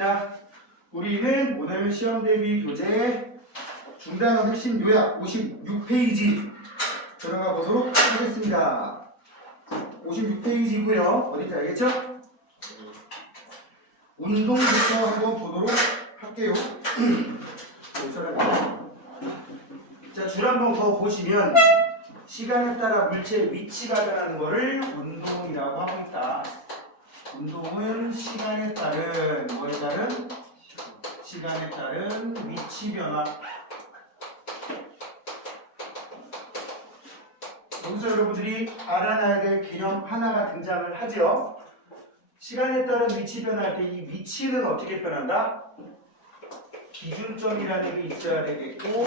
자, 우리는 오늘 시험 대비 교재 중단원 핵심 요약 56페이지 들어가 보도록 하겠습니다. 56페이지고요. 어딘지 알겠죠? 운동부터 한번 보도록 할게요. 자, 줄 한번 더 보시면 시간에 따라 물체의 위치가 변하는 것을 운동이라고 하고 있다. 운동은 시간에 따른 뭐에 따른? 시간에 따른 위치 변화. 여기서 여러분들이 알아놔야 될 개념 하나가 등장을 하죠. 시간에 따른 위치 변화할 때 이 위치는 어떻게 변한다? 기준점이라는 게 있어야 되겠고,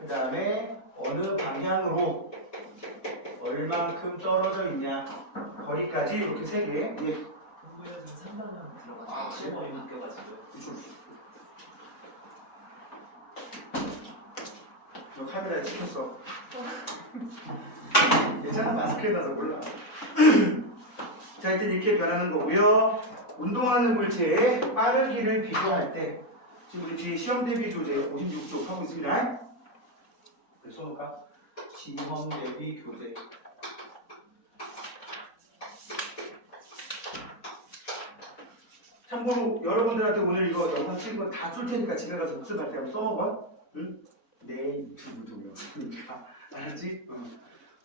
그 다음에 어느 방향으로 얼만큼 떨어져 있냐, 거리까지 이렇게 세 개. 예. 공부에서 3반은 들어가지고 너무 웃겨가지고요. 너 카메라에 찍혔어. 괜찮아, 마스크에다서 몰라. 자, 하여튼 이렇게 변하는 거고요. 운동하는 물체의 빠르기를 비교할 때 지금 우리 뒤에 시험 대비 교재 56쪽 하고 있습니다. 써놓을까? 시험 대비 교재. 참고로 여러분들한테 오늘 이거 영상 찍은 거 다 쏠 테니까 집에 가서 복습할 때 한번 써먹어. 응? 내 유튜브도 영상이니까. 알았지?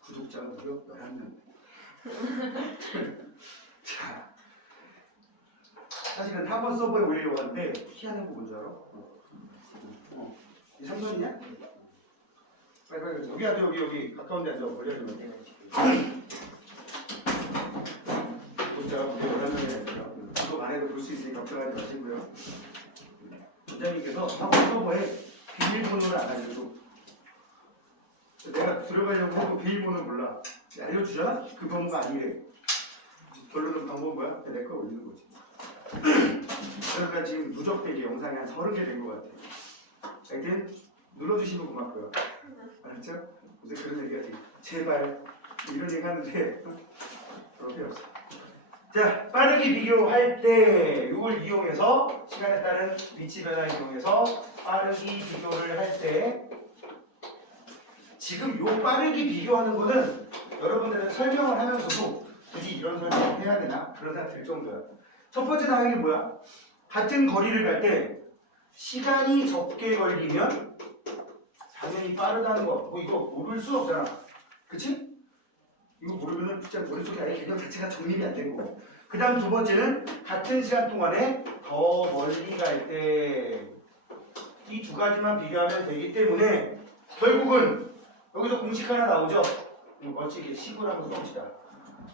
구독자 무려 11명. 자, 사실은 타번 서버에 올리려고 하는데 희한한 거 뭔지 알아? 이 삼선이냐? 빨리 여기 앉아. 여기 가까운 데 앉아. 걸려주면 돼. 구독자가 무려 11명이니까 구독 안 해도 볼 수 있으니 걱정하지 마시고요. 원장님께서 타번 서버에 비밀번호를 안 알려줘. 내가 들어가려고 하고 비밀번호를 몰라. 알려주잖아? 그 번호가 아니래. 결론은 방법은 뭐야? 내 거 올리는 거지. 그러니까 지금 누적되게 영상이 한 30개 된 것 같아. 하여튼 눌러주시면 고맙고요. 알았죠? 요새 그런 얘기하지. 제발 이런 얘기 하는데 그럴 필요 없어. 자, 빠르게 비교할 때 이걸 이용해서 시간에 따른 위치 변화를 이용해서 빠르기 비교를 할 때 지금 요 빠르게 비교하는 거는 여러분들은 설명을 하면서도 굳이 이런 설명을 해야 되나? 그런 생각 들 정도야. 첫 번째 당연히 뭐야? 같은 거리를 갈 때 시간이 적게 걸리면 당연히 빠르다는 거. 뭐 이거 모를 수 없잖아. 그치? 이거 모르면은 진짜 머릿속에 아예 개념 자체가 정립이 안 된 거고. 그 다음 두 번째는 같은 시간 동안에 더 멀리 갈 때 이 두 가지만 비교하면 되기 때문에 결국은 여기서 공식 하나 나오죠? 멋지게 식으로 한번 써봅시다.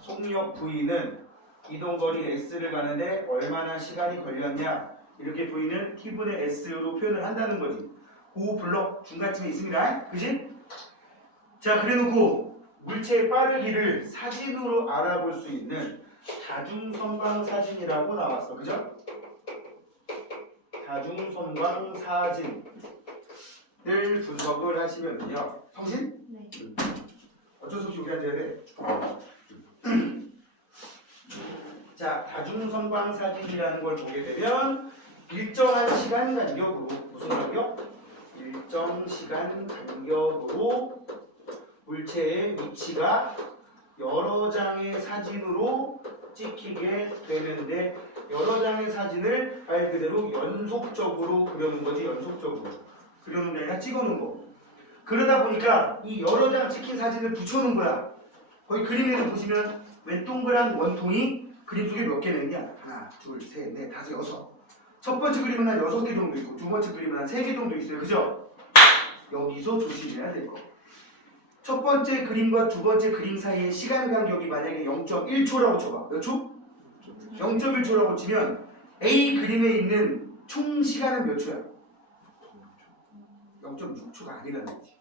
속력 V는 이동거리 S를 가는데 얼마나 시간이 걸렸냐, 이렇게 V는 T분의 S로 표현을 한다는 거지. 그 블록 중간쯤에 있습니다. 그지? 자, 그래놓고 물체의 빠르기를 사진으로 알아볼 수 있는 다중선광 사진이라고 나왔어. 그죠? 다중선광 사진을 분석을 하시면요. 성신? 네. 어쩔 수 없이 우리 앉아야 돼. 자, 다중선광 사진이라는 걸 보게 되면 일정한 시간 간격으로, 무슨 간격? 일정 시간 간격으로 물체의 위치가 여러 장의 사진으로 찍히게 되는데, 여러 장의 사진을 말 그대로 연속적으로 그려놓은 거지. 연속적으로 그려놓은 게 아니라 찍어놓은 거. 그러다 보니까 이 여러 장 찍힌 사진을 붙여놓은 거야. 거기 그림에서 보시면 왼 동그란 원통이 그림 속에 몇 개나 있냐? 하나, 둘, 셋, 넷, 다섯, 여섯. 첫 번째 그림은 한 6개 정도 있고, 두 번째 그림은 한 3개 정도 있어요. 그죠? 여기서 조심해야 될 거. 첫 번째 그림과 두 번째 그림 사이의 시간 간격이 만약에 0.1초라고 쳐봐. 몇 초? 0.1초라고 치면 A 그림에 있는 총 시간은 몇 초야? 0.6초가 아니라는 거지.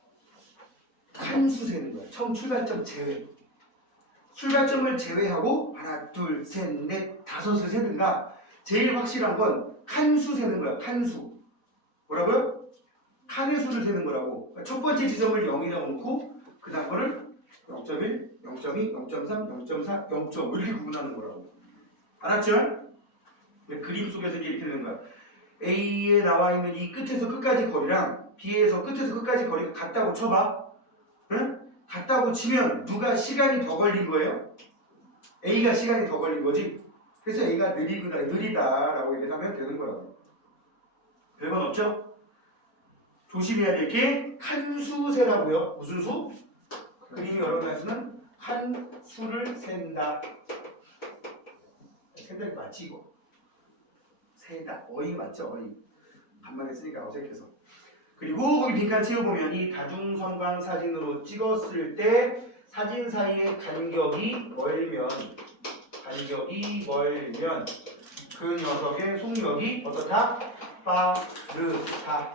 한 수 세는 거야. 처음 출발점 제외. 출발점을 제외하고 하나, 둘, 셋, 넷, 다섯을 세든가, 제일 확실한 건 칸수 세는 거야. 칸수. 뭐라고요? 칸의 수를 세는 거라고. 첫 번째 지점을 0이라고 놓고 그 다음 거를 0.1, 0.2, 0.3, 0.4, 0.5 이렇게 구분하는 거라고. 알았죠? 그림 속에서 이렇게 되는 거야. A에 나와 있는 이 끝에서 끝까지 거리랑 B에서 끝에서 끝까지 거리가 같다고 쳐봐. 응? 같다고 치면 누가 시간이 더 걸린 거예요? A가 시간이 더 걸린 거지. 그래서 A가 느리다라고 얘기하면 되는 거라고. 별건 없죠? 조심해야 될 게 칸수세라고요. 무슨 수? 그림이 여러 개에서는 한 수를 센다. 센다 맞지 이거? 세다. 어이 맞죠? 어이. 간만에 쓰니까 어색해서. 그리고 거기 빈칸 채워보면 이 다중성광 사진으로 찍었을 때 사진 사이의 간격이 멀면 그 녀석의 속력이 어떻다? 빠르다.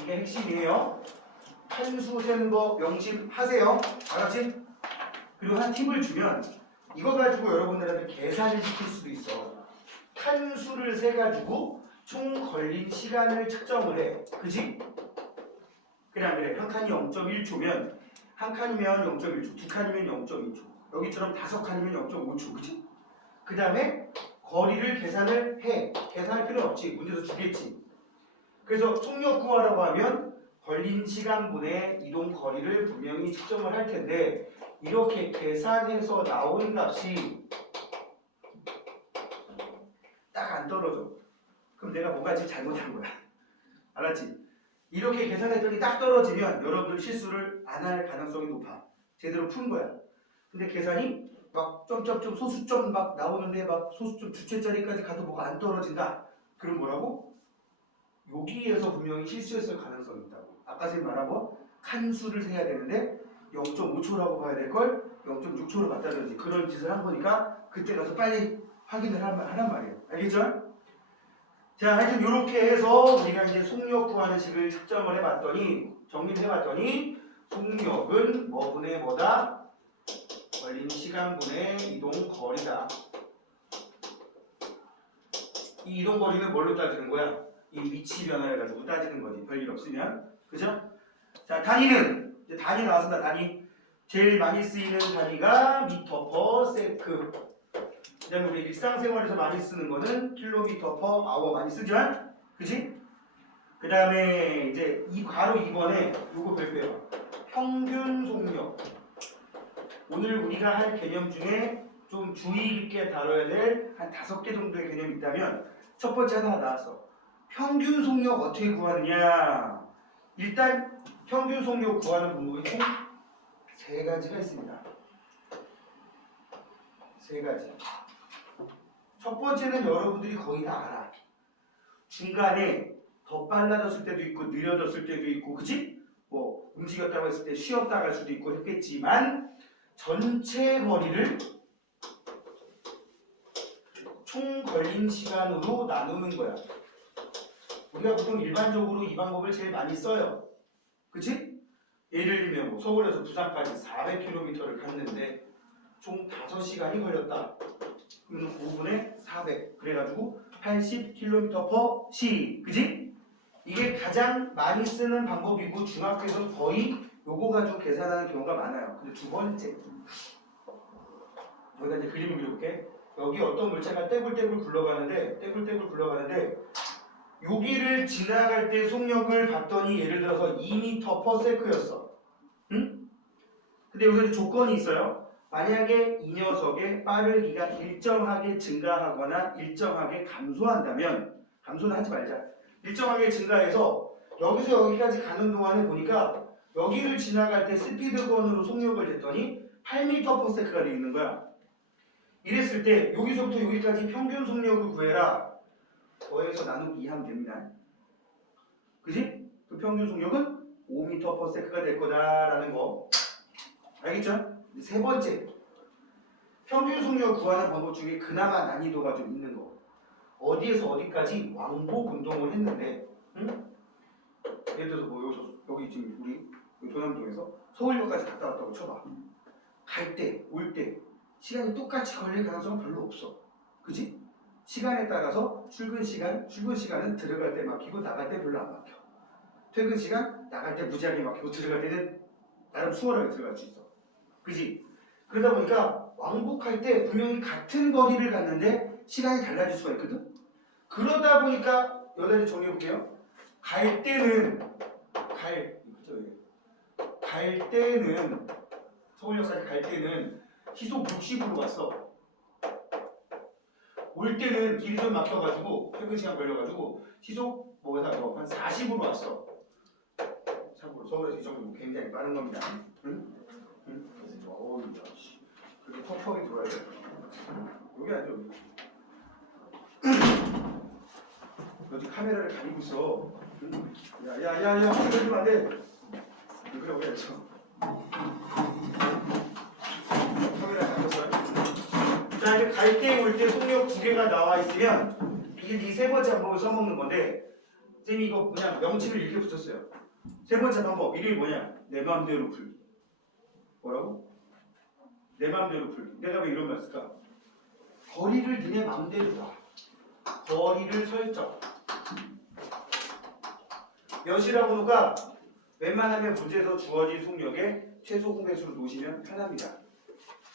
이게 핵심이에요. 한수 세는 거 명심하세요. 알았지? 그리고 한 팁을 주면 이거 가지고 여러분들한테 계산을 시킬 수도 있어. 칸수를 세가지고 총 걸린 시간을 측정을 해. 그지? 그래. 한 칸이 0.1초면 한 칸이면 0.1초, 두 칸이면 0.2초. 여기처럼 5칸이면 0.5초. 그지? 그 다음에 거리를 계산을 해. 계산할 필요는 없지. 문제에서 주겠지. 그래서 속력 구하라고 하면 걸린 시간분의 이동 거리를 분명히 측정을 할 텐데 이렇게 계산해서 나온 값이 딱 안 떨어져. 그럼 내가 뭐가 지금 잘못한 거야. 알았지? 이렇게 계산했더니 딱 떨어지면 여러분들 실수를 안 할 가능성이 높아. 제대로 푼 거야. 근데 계산이 막 점점점 소수점 막 나오는데 막 소수점 주체자리까지 가도 뭐가 안 떨어진다. 그럼 뭐라고? 여기에서 분명히 실수했을 가능성이 있다고. 아까 선생님 말한 거 칸수를 세야 되는데 0.5초라고 봐야 될 걸 0.6초로 봤다든지 그런 짓을 한 거니까 그때 가서 빨리 확인을 하란 말이에요. 알겠죠? 자, 하여튼 이렇게 해서 우리가 이제 속력 구하는 식을 측정을 해봤더니 정리를 해봤더니 속력은 뭐분의 뭐다? 걸린 시간분의 이동 거리다. 이 이동 거리는 뭘로 따지는 거야? 이 위치 변화를 가지고 따지는 거지. 별일 없으면. 그죠? 자, 단위는 이제 단위 나왔습니다. 단위. 제일 많이 쓰이는 단위가 미터 퍼 세크. 그 다음에 우리 일상생활에서 많이 쓰는 거는 킬로미터 퍼 아워 많이 쓰죠? 그지? 그 다음에 이제 바로 이번에 요거 별표예요. 평균 속력. 오늘 우리가 할 개념 중에 좀 주의 깊게 다뤄야 될 한 5개 정도의 개념이 있다면 첫 번째 하나 나왔어. 평균 속력 어떻게 구하느냐? 일단 평균 속력 구하는 방법이 총 3가지가 있습니다. 3가지. 첫 번째는 여러분들이 거의 다 알아. 중간에 더 빨라졌을 때도 있고 느려졌을 때도 있고 그치? 뭐 움직였다고 했을 때 쉬었다 갈 수도 있고 했겠지만 전체 거리를 총 걸린 시간으로 나누는 거야. 우리가 보통 일반적으로 이 방법을 제일 많이 써요. 그치? 예를 들면 뭐 서울에서 부산까지 400km를 갔는데 총 5시간이 걸렸다. 그러면 5분에 400 그래가지고 80km/시. 그지? 이게 가장 많이 쓰는 방법이고 중학교에서 거의 요거 가지고 계산하는 경우가 많아요. 근데 두 번째 여기다 이제 그림을 그려볼게. 여기 어떤 물체가 떼굴떼굴 굴러가는데 여기를 지나갈 때 속력을 봤더니 예를 들어서 2m/s였어. 응? 근데 여기서 조건이 있어요. 만약에 이 녀석의 빠르기가 일정하게 증가하거나 일정하게 감소한다면 감소는 하지 말자. 일정하게 증가해서 여기서 여기까지 가는 동안에 보니까 여기를 지나갈 때 스피드건으로 속력을 쟀더니 8m/s가 되어 있는 거야. 이랬을 때 여기서부터 여기까지 평균 속력을 구해라. 더해서 나누기 2 하면 됩니다. 그지? 그 평균 속력은 5m/s가 될 거다라는 거. 알겠죠? 세 번째. 평균 속력 구하는 방법 중에 그나마 난이도가 좀 있는 거. 어디에서 어디까지 왕복 운동을 했는데, 응? 예를 들어서 뭐 여기 지금 우리 도남동에서 서울역까지 갔다 왔다고 쳐봐. 갈 때, 올 때 시간이 똑같이 걸릴 가능성은 별로 없어. 그지? 시간에 따라서 출근 시간은 들어갈 때 막히고 나갈 때 별로 안 막혀. 퇴근 시간 나갈 때 무지하게 막히고 들어갈 때는 나름 수월하게 들어갈 수 있어. 그지? 그러다 보니까 왕복할 때 분명히 같은 거리를 갔는데 시간이 달라질 수가 있거든? 그러다 보니까 여기다 정리해 볼게요. 갈 때는 서울역까지 갈 때는 시속 60으로 갔어. 올 때는 길이 좀 막혀가지고 퇴근 시간 걸려가지고 시속 한 40으로 왔어. 참고로 서울에서 이 정도면 굉장히 빠른 겁니다. 응? 어우, 씨. 그렇게 턱턱이 들어야 돼. 여기 앉아. 너 지금 카메라를 가리고 있어. 응? 야야야야, 그러면 안 돼. 그래, 여기 앉아. 카메라 가렸어요. 자, 이제 갈 때 올 때 속력 두 개가 나와 있으면 이게 이 세 번째 방법을 써먹는 건데, 쌤이 이거 그냥 명칭을 이렇게 붙였어요. 세 번째 방법 이름이 뭐냐? 내 마음대로 풀기. 뭐라고? 내 마음대로 풀기. 내가 왜 이런 말 쓸까? 거리를 니네 마음대로 놔. 거리를 설정. 몇이라고 놓을까? 웬만하면 문제에서 주어진 속력의 최소 공배수로 놓으시면 편합니다.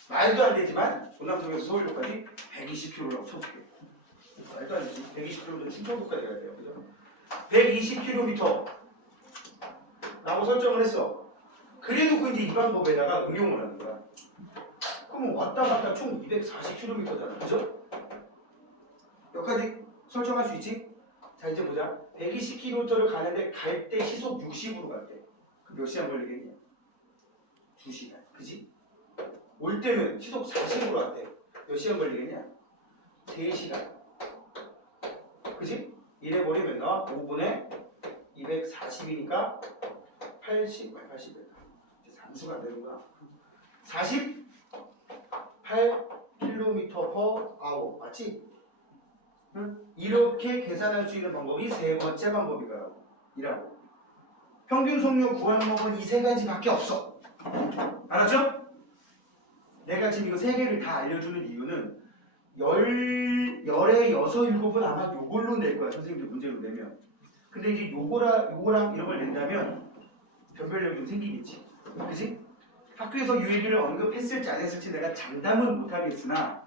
말도 안 되지만 조남동에서 서울역까지 120km라고 쳐볼게요. 말도 안 되지. 120km 충청도까지 가야 돼요. 그죠? 120km 라고 설정을 했어. 그래놓고 이제 이 방법에다가 응용을 하는 거야. 그러면 왔다 갔다 총 240km잖아. 그죠? 여기까지 설정할 수 있지? 자, 이제 보자. 120km를 가는데 갈 때 시속 60으로 갈 때. 그럼 몇 시간 걸리겠냐? 2시간. 그지? 올 때는 시속 40으로 갈 때. 몇 시간 걸리겠냐? 3시간. 그지? 이래버리면 나 5분에 240이니까 80, 이제 산수가 안 되는구나. 48km/h. 맞지? 응? 이렇게 계산할 수 있는 방법이 세 번째 방법이라고. 평균 속력 구하는 법은 이 세 가지밖에 없어. 알았죠? 내가 지금 이거 세 개를 다 알려주는 이유는 열에 6, 7은 아마 요걸로 낼 거야. 선생님들 문제로 내면. 근데 이제 요거랑 이런 걸 낸다면 변별력이 좀 생기겠지. 그치? 학교에서 이 얘기를 언급했을지 안 했을지 내가 장담은 못하겠으나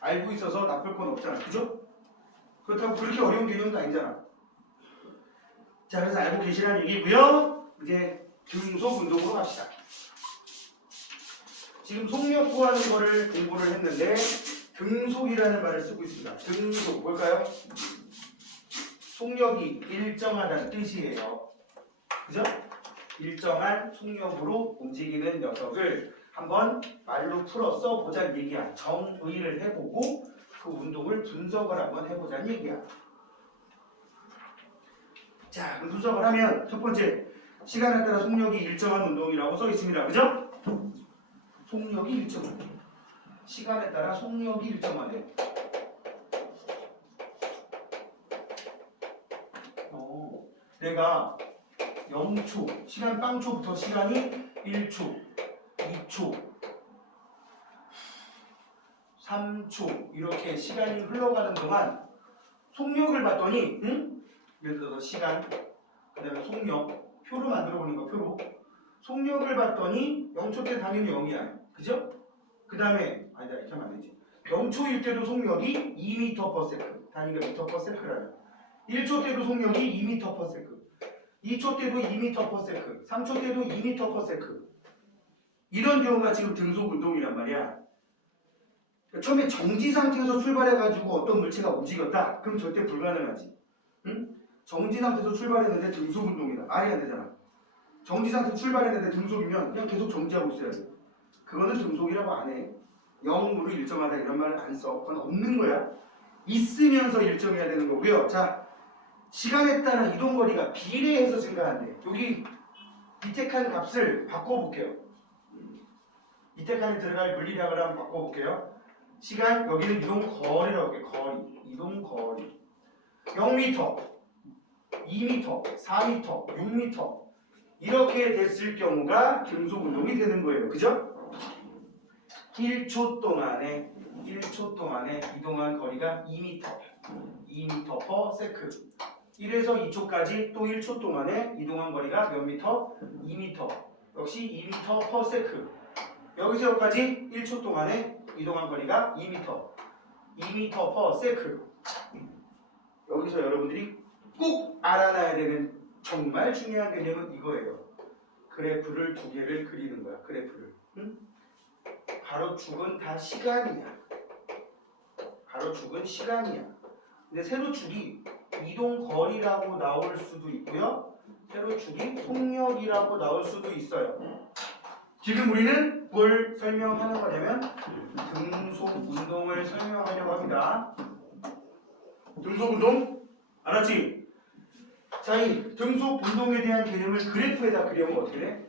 알고 있어서 나쁠 건 없잖아. 그죠? 그렇다고 그렇게 어려운 개념도 아니잖아. 자, 그래서 알고 계시라는 얘기고요. 이제 등속 운동으로 갑시다. 지금 속력 구하는 거를 공부를 했는데 등속이라는 말을 쓰고 있습니다. 등속 뭘까요? 속력이 일정하다는 뜻이에요. 그죠? 일정한 속력으로 움직이는 녀석을 한번 말로 풀어 써보자는 얘기야. 정의를 해보고 그 운동을 분석을 한번 해보자는 얘기야. 자, 그럼 분석을 하면 첫 번째, 시간에 따라 속력이 일정한 운동이라고 써 있습니다. 그죠? 속력이 일정하대. 시간에 따라 속력이 일정하대. 내가 0초, 시간 빵초부터 시간이 1초, 2초, 3초 이렇게 시간이 흘러가는 동안 속력을 봤더니 예를 들어서 시간, 그 다음에 속력, 표로 만들어 보는 거 표로. 속력을 봤더니 0초 때 당연히 0이야. 그죠? 그 다음에 아니다 이렇게 하면 안 되지. 0초일 때도 속력이 2m/s 단위가 m/s라요. 1초 때도 속력이 2m/s, 2초 때도 2m/s, 3초 때도 2m/s. 이런 경우가 지금 등속 운동이란 말이야. 처음에 정지 상태에서 출발해가지고 어떤 물체가 움직였다? 그럼 절대 불가능하지. 응? 정지 상태에서 출발했는데 등속 운동이다. 말이 안 되잖아. 정지 상태에서 출발했는데 등속이면 그냥 계속 정지하고 있어야 돼. 그거는 등속이라고 안 해. 0으로 일정하다 이런 말을 안 써. 그건 없는 거야. 있으면서 일정해야 되는 거고요. 자, 시간에 따라 이동거리가 비례해서 증가한대. 여기 밑에 칸 값을 바꿔볼게요. 밑에 칸에 들어갈 물리력을 한번 바꿔볼게요. 시간, 여기는 이동거리라고 할게요. 거리, 이동거리. 0m, 2m, 4m, 6m 이렇게 됐을 경우가 등속 운동이 되는 거예요. 그죠? 1초 동안에 이동한 거리가 2m, 2m/s. 1에서 2초까지 또 1초 동안에 이동한 거리가 몇 미터? 2m. 역시 2m/s. 여기서 여기까지 1초 동안에 이동한 거리가 2m. 2m/s. 여기서 여러분들이 꼭 알아놔야 되는 정말 중요한 개념은 이거예요. 그래프를 두 개를 그리는 거야. 그래프를. 응? 가로축은 다 시간이야. 가로축은 시간이야. 근데 세로축이 이동거리라고 나올 수도 있고요. 세로축이 속력이라고 나올 수도 있어요. 지금 우리는 뭘 설명하는 거냐면 등속운동을 설명하려고 합니다. 등속운동? 알았지? 자, 이 등속운동에 대한 개념을 그래프에다 그려보면 어떻게 돼?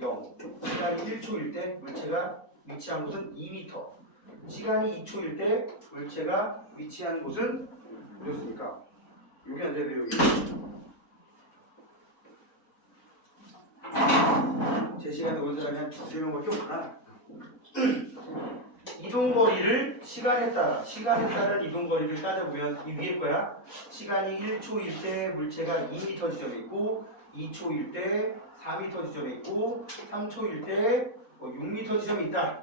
0. 시간이 1초일 때 물체가 위치한 곳은 2m. 시간이 2초일 때 물체가 위치한 곳은 어디였습니까? 여기 앉아야 돼요. 여기. 제 시간에 온 사람이 한 2-3명밖에 없구나. 이동거리를 시간에 따른 이동거리를 따져보면 이 위에 거야. 시간이 1초일 때 물체가 2m 지점에 있고 2초일 때 4m 지점에 있고 3초일 때 6m 지점이 있다.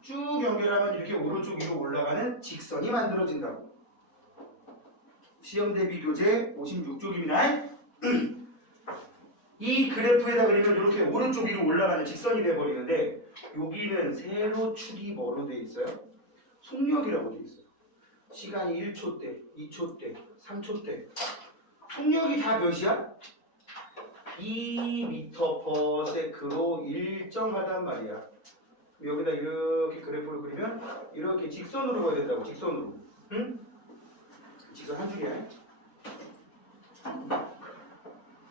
쭉 연결하면 이렇게 오른쪽 위로 올라가는 직선이 만들어진다고. 시험 대비 교재 56쪽입니다. 이 그래프에다 그리면 이렇게 오른쪽 위로 올라가는 직선이 돼버리는데 여기는 세로축이 뭐로 돼 있어요? 속력이라고 돼 있어요. 시간이 1초 때, 2초 때, 3초 때 속력이 다 몇이야? 2m/s로 일정하단 말이야. 여기다 이렇게 그래프를 그리면 이렇게 직선으로 가야 된다고. 직선으로. 응? 직선 한 줄이야.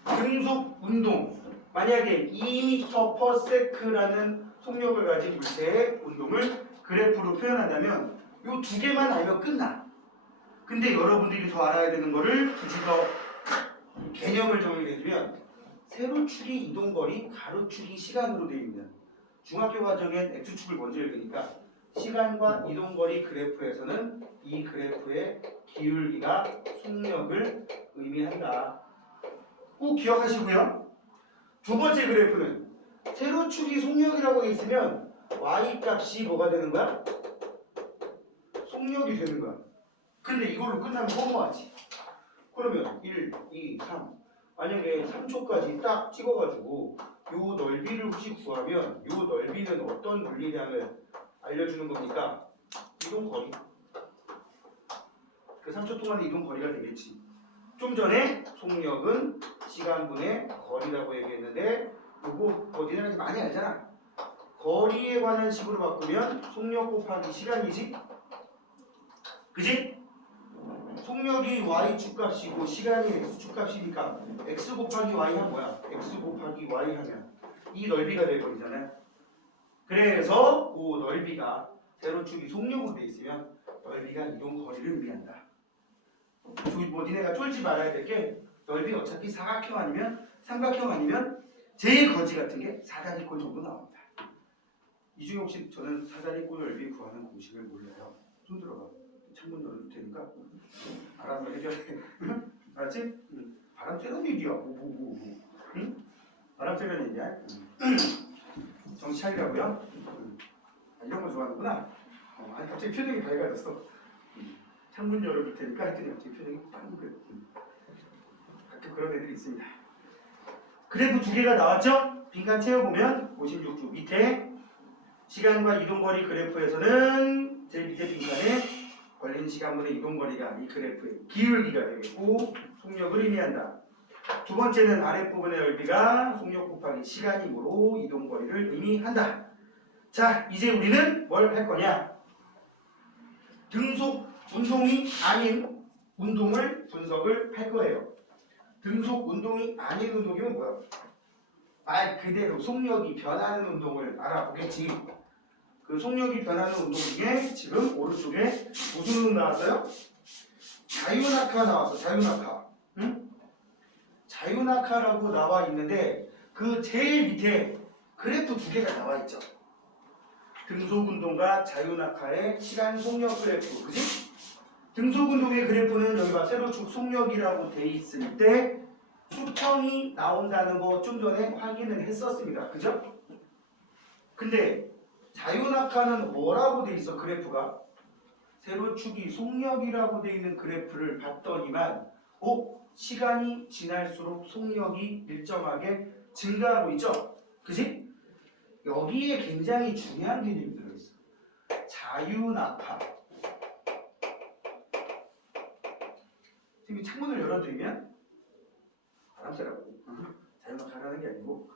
등속 운동. 만약에 2m/s라는 속력을 가진 물체의 운동을 그래프로 표현한다면 이 두 개만 알면 끝나. 근데 여러분들이 더 알아야 되는 거를 굳이 더 개념을 정리해주면 세로축이 이동거리, 가로축이 시간으로 되어 있는 중학교 과정엔 X축을 먼저 읽으니까 시간과 이동거리 그래프에서는 이 그래프의 기울기가 속력을 의미한다. 꼭 기억하시고요. 두 번째 그래프는 세로축이 속력이라고 돼 있으면 y 값이 뭐가 되는 거야? 속력이 되는 거야. 근데 이걸로 끝나면 허무하지. 그러면 1, 2, 3 만약에 3초까지 딱 찍어가지고 요 넓이를 혹시 구하면 요 넓이는 어떤 물리량을 알려주는 겁니까? 이동거리. 그 3초 동안의 이동거리가 되겠지. 좀 전에 속력은 시간분의 거리라고 얘기했는데 요거 니네가 많이 알잖아. 거리에 관한 식으로 바꾸면 속력 곱하기 시간이지? 그지? 속력이 y축 값이고 시간이 x축 값이니까 x 곱하기 y는 뭐야? x 곱하기 y 하면 이 넓이가 돼버리잖아요. 그래서 그 넓이가 세로축이 속력으로 돼 있으면 넓이가 이동거리를 의미한다. 저기 니네가 쫄지 말아야 될 게 넓이는 어차피 사각형 아니면 삼각형 아니면 제일 거지 같은 게 사다리꼴 정도 나옵니다. 이 중에 혹시 저는 사다리꼴 넓이 구하는 공식을 몰라요. 손 들어가. 창문 열어도 되니까 알아서 해결해. 알았지? 바람 쐬는 얘기야. 응? 바람 쐬는 얘기야. 정신 차리라고요? 이런 거 좋아하는구나. 아니 갑자기 표정이 밝아졌어. 창문 열어줄 테니까 했더니 갑자기 표정이 빵 그래. 가끔 그런 애들이 있습니다. 그래프 두 개가 나왔죠? 빈칸 채워보면 56쪽 밑에 시간과 이동거리 그래프에서는 제일 밑에 빈칸에 걸린 시간분의 이동거리가 이 그래프의 기울기가 되겠고 속력을 의미한다. 두 번째는 아랫부분의 넓이가 속력 곱하기 시간이므로 이동거리를 의미한다. 자, 이제 우리는 뭘 할 거냐? 등속 운동이 아닌 운동을 분석을 할 거예요. 등속 운동이 아닌 운동이면 뭐야? 말 그대로 속력이 변하는 운동을 알아보겠지. 그 속력이 변하는 운동 중에 지금 오른쪽에 무슨 운동 나왔어요? 자유낙하 나왔어. 자유낙하. 응? 자유낙하라고 나와 있는데 그 제일 밑에 그래프 두 개가 나와 있죠. 등속운동과 자유낙하의 시간 속력 그래프. 그지? 등속운동의 그래프는 여기 봐. 세로축 속력이라고 돼 있을 때 수평이 나온다는 거 좀 전에 확인을 했었습니다. 그죠? 근데 자유낙하는 뭐라고 돼 있어? 그래프가 세로축이 속력이라고 돼 있는 그래프를 봤더니만 시간이 지날수록 속력이 일정하게 증가하고 있죠. 그지? 여기에 굉장히 중요한 개념이 들어있어. 자유낙하. 지금 창문을 열어드리면 바람 쐬라고. 자유낙하라는 게 아니고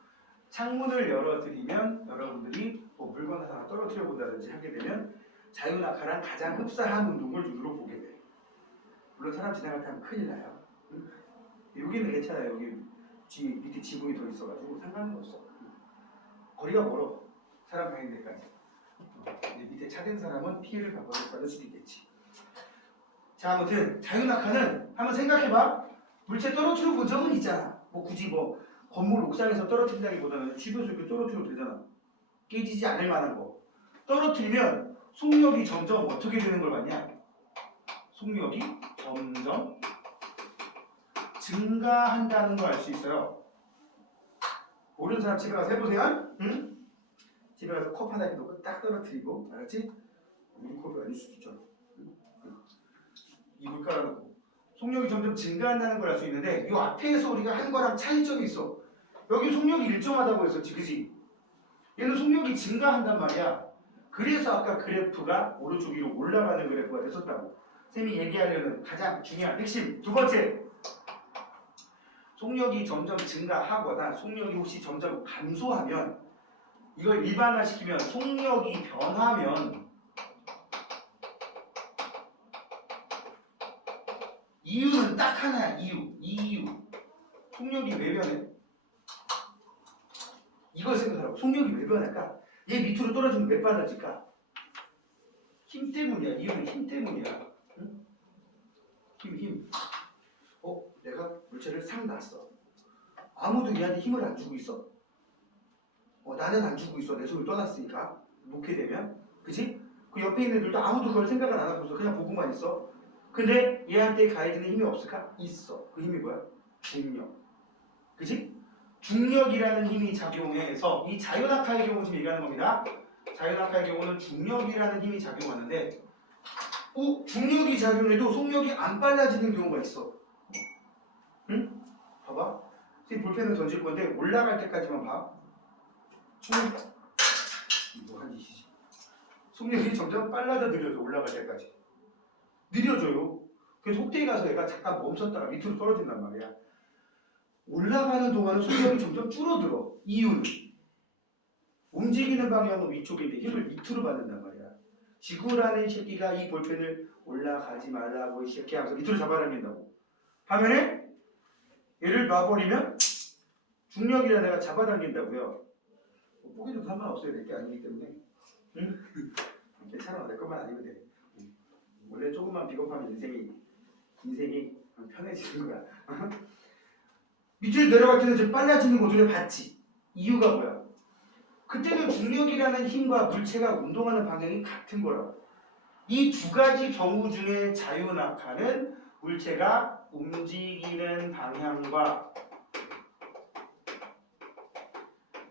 창문을 열어드리면 여러분들이 뭐 물건 하나 떨어뜨려 본다든지 하게 되면 자유낙하랑 가장 흡사한 운동을 눈으로 보게 돼. 물론 사람 지나갈 때 하면 큰일 나요. 여기는 괜찮아요. 여기 밑에 지붕이 더 있어가지고 상관은 없어. 거리가 멀어. 사람 가는 데까지. 밑에 차된 사람은 피해를 받을 수도 있겠지. 자, 아무튼 자유낙하는 한번 생각해봐. 물체 떨어뜨려 본 적은 있잖아. 뭐 굳이 뭐 건물 옥상에서 떨어뜨린다기보다는 집에서 이렇게 떨어뜨려도 되잖아. 깨지지 않을 만한 거. 떨어뜨리면 속력이 점점 어떻게 되는 걸 봤냐? 속력이 점점 증가한다는 걸 알 수 있어요. 모르는 사람 집에 가서 해보세요. 응? 집에 가서 컵 하나 이렇게 놓고 딱 떨어뜨리고, 알았지? 물컵이 아닐 수도 있잖아. 이불 깔아놓고 속력이 점점 증가한다는 걸 알 수 있는데 이 앞에서 우리가 한 거랑 차이점이 있어. 여기 속력이 일정하다고 했었지, 그지? 얘는 속력이 증가한단 말이야. 그래서 아까 그래프가 오른쪽 위로 올라가는 그래프가 됐었다고. 쌤이 얘기하려는 가장 중요한 핵심 두 번째, 속력이 점점 증가하거나 속력이 혹시 점점 감소하면, 이걸 일반화시키면 속력이 변하면 이유는 딱 하나야. 이유. 속력이 왜 변해? 이걸 생각하라고. 속력이 왜 변할까? 얘 밑으로 떨어지면 왜 빨라질까? 힘 때문이야. 이유는 힘 때문이야. 응? 힘. 내가 물체를 상 놨어. 아무도 얘한테 힘을 안 주고 있어. 나는 안 주고 있어. 내 손을 떠났으니까. 놓게 되면. 그치? 그 옆에 있는 애들도 아무도 그걸 생각을 안 하고 있어. 그냥 보고만 있어. 근데 얘한테 가해지는 힘이 없을까? 있어. 그 힘이 뭐야? 중력. 그치? 중력이라는 힘이 작용해서, 이 자유낙하의 경우 지금 얘기하는 겁니다. 자유낙하의 경우는 중력이라는 힘이 작용하는데, 중력이 작용해도 속력이 안 빨라지는 경우가 있어. 응? 봐봐. 지금 볼펜을 던질 건데 올라갈 때까지만 봐. 이거 한 짓이지. 속력이 점점 빨라져 느려져. 올라갈 때까지 느려져요. 그래서 속대에 가서 얘가 잠깐 멈췄다가 밑으로 떨어진단 말이야. 올라가는 동안은 속력이 점점 줄어들어. 이유는 움직이는 방향은 위쪽인데 힘을 밑으로 받는단 말이야. 지구라는 새끼가 이 볼펜을 올라가지 말라고 이 새끼 하면서 밑으로 잡아당긴다고. 반면에 얘를 놔버리면 중력이라 내가 잡아당긴다고요. 뽀개도 상관없어요. 내 게 아니기 때문에. 응? 괜찮아. 내 것만 아니면 돼. 원래 조금만 비겁하면 인생이 편해지는 거야. 밑으로 내려갈 때는 좀 빨라지는 거 눈에 봤지. 이유가 뭐야? 그때는 중력이라는 힘과 물체가 운동하는 방향이 같은 거라고. 이 두 가지 경우 중에 자유낙하는 물체가 움직이는 방향과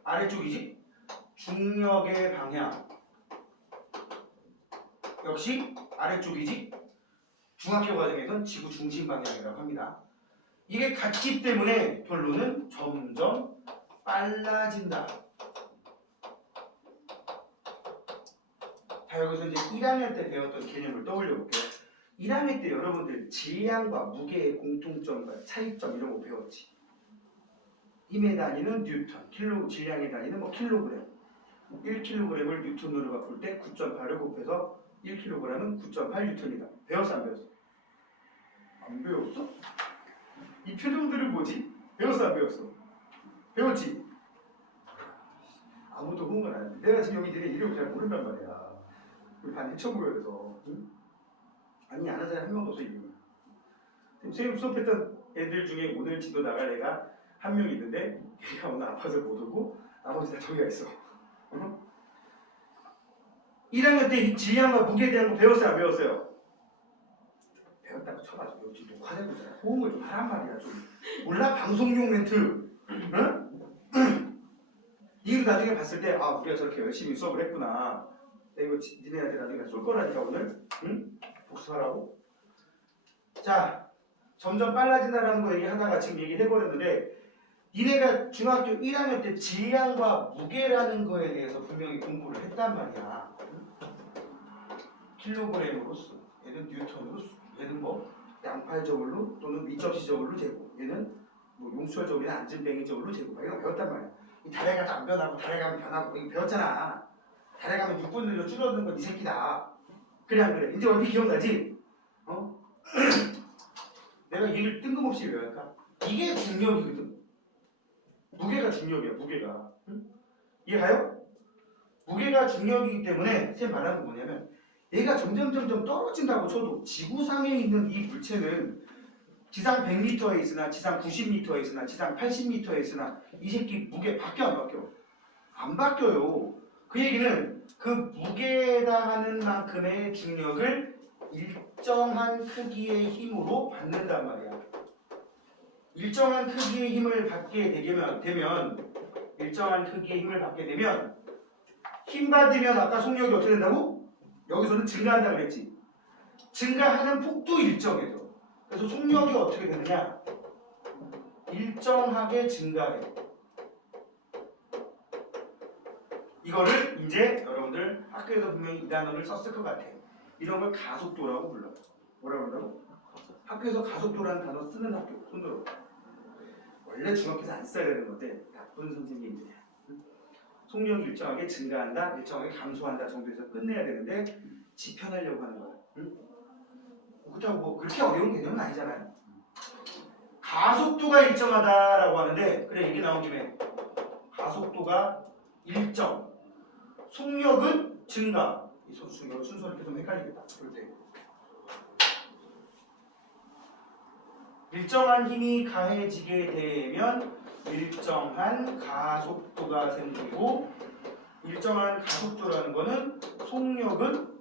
아래쪽이지? 중력의 방향 역시 아래쪽이지? 중학교 과정에서는 지구 중심 방향이라고 합니다. 이게 같기 때문에 결론은 점점 빨라진다. 자, 여기서 이제 1학년 때 배웠던 개념을 떠올려 볼게요. 1학년 때 여러분들 질량과 무게의 공통점과 차이점 이런 거 배웠지. 힘에 다니는 뉴턴, 질량에 다니는 뭐 킬로그램. 1kg을 뉴턴으로 바꿀 때 9.8을 곱해서 1kg은 9.8뉴턴이다. 배웠어 안 배웠어? 안 배웠어? 이 표정들은 뭐지? 배웠어 안 배웠어? 배웠지? 아무도 호응을 안 해. 내가 지금 여기 되게 이름을 잘 모른단 말이야. 우리 반 해쳐 보여야 돼서. 응? 아니 아는 사람 한 명도 없어 이름을. 선생님 수업했던 애들 중에 오늘 지도 나갈 애가 한 명 있는데 걔가 오늘 아파서 못 오고 나머지 다 저기가 있어. 응? 1학년 때 질량과 무게에 대한 거 배웠어요 안 배웠어요? 배웠다고 쳐가지고 여기 녹화되고 있잖아. 호응을 좀 하란 말이야. 좀 몰라? 방송용 멘트. 응? 이거 나중에 봤을 때 우리가 저렇게 열심히 수업을 했구나. 내가 이거 니네한테 나중에 쏠 거라니까 오늘. 응? 복습하라고. 자, 점점 빨라진다라는 거 얘기하다가 지금 얘기해버렸는데 니네가 중학교 1학년 때 질량과 무게라는 거에 대해서 분명히 공부를 했단 말이야. 킬로그램으로 수, 얘는 뉴턴으로 수, 얘는 뭐 양팔저울로 또는 밑접시저울로 재고, 얘는 뭐 용수저울이나 안진뱅이저울로 재고, 막 이런 거 배웠단 말이야. 이 달에 가도 안 변하고 달에 가면 변하고 이거 배웠잖아. 달에 가면 6분 늘려 줄어드는 건 이 새끼다. 그래 안 그래? 이제 어디 기억나지? 어? 내가 이 얘기를 뜬금없이 왜 할까? 이게 중력이거든. 무게가 중력이야, 무게가. 응? 이해가요? 무게가 중력이기 때문에 쌤 말하는 건 뭐냐면 얘가 점점 떨어진다고 쳐도 지구상에 있는 이 물체는 지상 100m에 있으나 지상 90m에 있으나 지상 80m에 있으나 이 새끼 무게 바뀌어 안 바뀌어? 안 바뀌어요. 그 얘기는 그 무게에 해당하는 만큼의 중력을 일정한 크기의 힘으로 받는단 말이야. 일정한 크기의 힘을 받게 되면 일정한 크기의 힘을 받게 되면 힘 받으면 아까 속력이 어떻게 된다고? 여기서는 증가한다 그랬지. 증가하는 폭도 일정해져. 그래서 속력이 어떻게 되느냐? 일정하게 증가해. 이거를 이제 여러분들 학교에서 분명히 이 단어를 썼을 것 같아. 이런 걸 가속도라고 불러요. 뭐라고 한다고? 학교에서 가속도라는 단어 쓰는 학교 손들어. 원래 중학교에서 안 써야 되는 건데 나쁜 선생님들이야. 속력이 일정하게 증가한다, 일정하게 감소한다 정도에서 끝내야 되는데 지편하려고 하는 거야. 응? 그렇다고 뭐 그렇게 어려운 개념은 아니잖아요. 가속도가 일정하다라고 하는데 그래 얘기 나온 김에 가속도가 일정, 속력은 증가. 이 순서를 이렇게 좀 헷갈리겠다. 그럴 때 일정한 힘이 가해지게 되면 일정한 가속도가 생기고 일정한 가속도라는 거는 속력은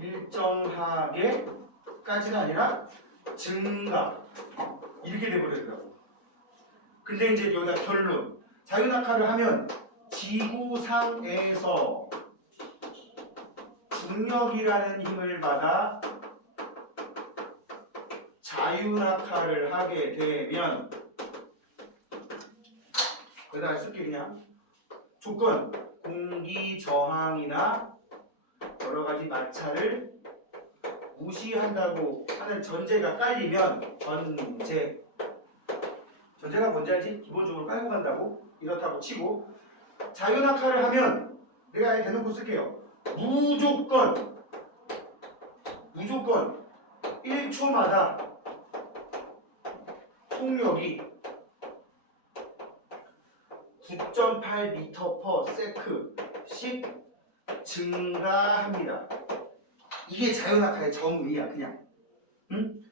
일정하게까지는 아니라 증가 이렇게 돼버린다고. 근데 이제 여기다 결론. 자유낙하를 하면 지구상에서 중력이라는 힘을 받아 자유낙하를 하게 되면 거기다가 쓸게 그냥 조건 공기 저항이나 여러 가지 마찰을 무시한다고 하는 전제가 깔리면 전제가 뭔지 알지? 기본적으로 깔고 간다고 이렇다고 치고 자유낙하를 하면 내가 아예 대놓고 쓸게요. 무조건 1초마다 속력이 9.8m/s씩 증가합니다. 이게 자유낙하의 정의야 그냥. 응?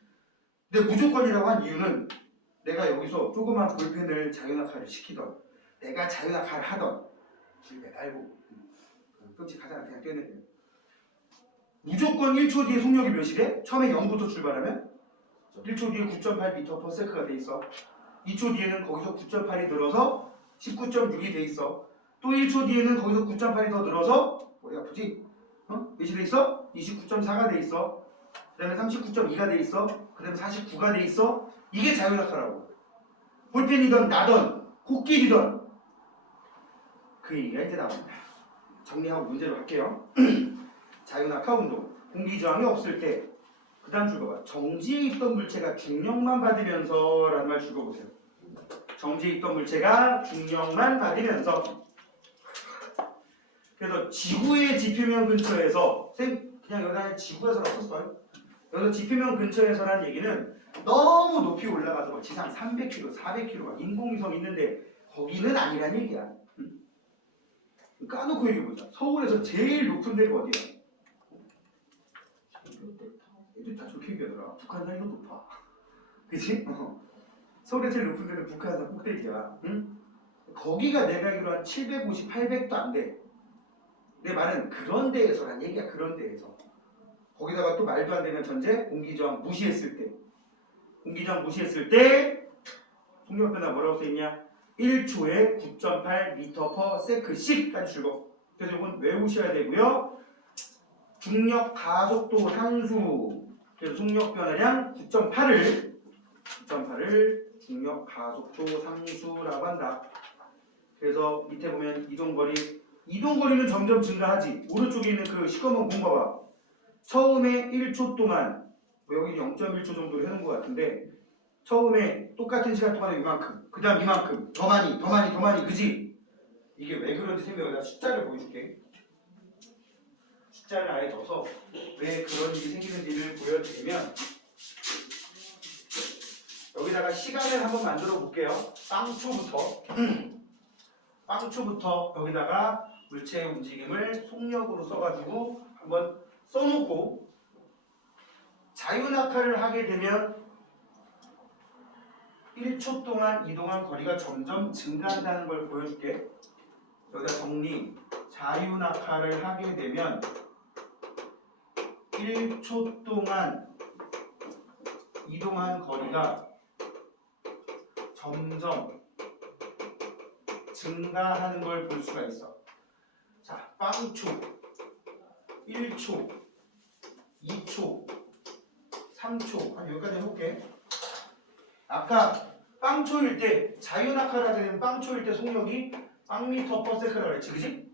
근데 무조건이라고 한 이유는 내가 여기서 조그만 볼펜을 자유낙하를 시키던 내가 자유낙하를 하던 길 매달고 끔찍하잖아 그냥 떼내면 무조건 1초 뒤에 속력이 몇이 돼? 처음에 0부터 출발하면 1초 뒤에 9.8m/s가 돼 있어. 2초 뒤에는 거기서 9.8이 늘어서 19.6이 돼 있어. 또 1초 뒤에는 거기서 9.8이 더 늘어서 머리 아프지? 몇이 돼 있어? 29.4가 돼 있어. 그 다음에 39.2가 돼 있어. 그 다음에 49가 돼 있어. 이게 자유낙하라고. 볼펜이든 나든 코끼리든 그 얘기가 이제 나옵니다. 정리하고 문제로 할게요. 자유낙하 운동 공기저항이 없을 때 그 다음 줄 봐봐. 정지에 있던 물체가 중력만 받으면서 라는 말 줄거보세요. 정지에 있던 물체가 중력만 받으면서. 그래서 지구의 지표면 근처에서 그냥 여기다 지구에서 썼어요. 여기서 지표면 근처에서라는 얘기는 너무 높이 올라가서 지상 300km, 400km 막 인공위성 있는데 거기는 아니란 얘기야. 까놓고 얘기해보자. 서울에서 제일 높은 데가 어디야? 애들 다 좋게 얘기하더라. 북한 산이 더 높아. 그치? 서울에 제일 높은 데는 북한산 꼭대기야. 응? 거기가 내가 알기로 한 750, 800도 안 돼. 내 말은 그런 데에서란 얘기야. 그런 데에서. 거기다가 또 말도 안 되는 전제 공기저항 무시했을 때. 공기저항 무시했을 때 속력 변화 뭐라고 써있냐? 1초에 9.8m/s씩까지 줄거. 그래서 이건 외우셔야 되고요. 중력 가속도 상수 그래서 속력 변화량 9.8을 중력 가속도 상수라고 한다. 그래서 밑에 보면 이동거리는 점점 증가하지. 오른쪽에 있는 그 시커먼 공 봐봐. 처음에 1초 동안 여기 0.1초 정도로 해놓은 것 같은데 처음에 똑같은 시간 동안에 이만큼, 그 다음 이만큼, 더 많이, 그지? 이게 왜 그런지 생각해. 나 숫자를 보여줄게. 숫자를 아예 넣어서 왜 그런 일이 생기는지를 보여드리면 여기다가 시간을 한번 만들어 볼게요. 빵초부터 여기다가 물체의 움직임을 속력으로 써가지고 한번 써놓고 자유낙하를 하게 되면 1초 동안 이동한 거리가 점점 증가한다는 걸 보여줄게. 여기다 정리. 자유낙하를 하게 되면 1초 동안 이동한 거리가 점점 증가하는 걸 볼 수가 있어. 자, 빵초, 1초, 2초, 3초, 한 여기까지 해볼게. 아까 빵초일 때 자유낙하를 하게 되면 빵초일 때 속력이 빵미터 퍼 세컨이라고 그랬지, 그지?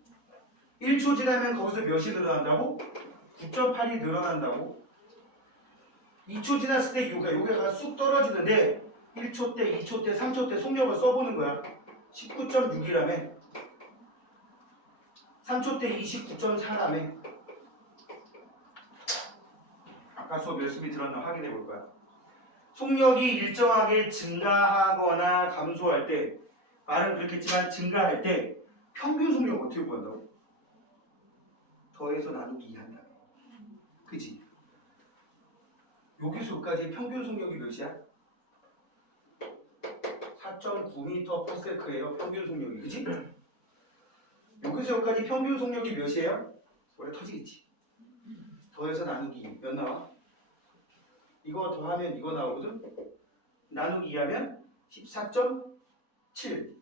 1초 지나면 거기서 몇이 늘어난다고? 9.8이 늘어난다고. 2초 지났을 때 여기가 쑥 떨어지는데 1초 때, 2초 때, 3초 때 속력을 써보는 거야. 19.6이라며. 3초 때 29.4라며. 아까 수업 열심히 들었나 확인해 볼 거야. 속력이 일정하게 증가하거나 감소할 때, 말은 그렇겠지만 증가할 때 평균 속력 어떻게 구한다고? 더해서 나누기 2 한다. 그지? 여기서 여기까지 평균 속력이 몇이야? 4.9m/s예요. 평균 속력이. 그지? 여기서 여기까지 평균 속력이 몇이에요? 원래 터지겠지. 더해서 나누기 몇 나와? 이거 더하면 이거 나오거든? 나누기 2하면 14.7.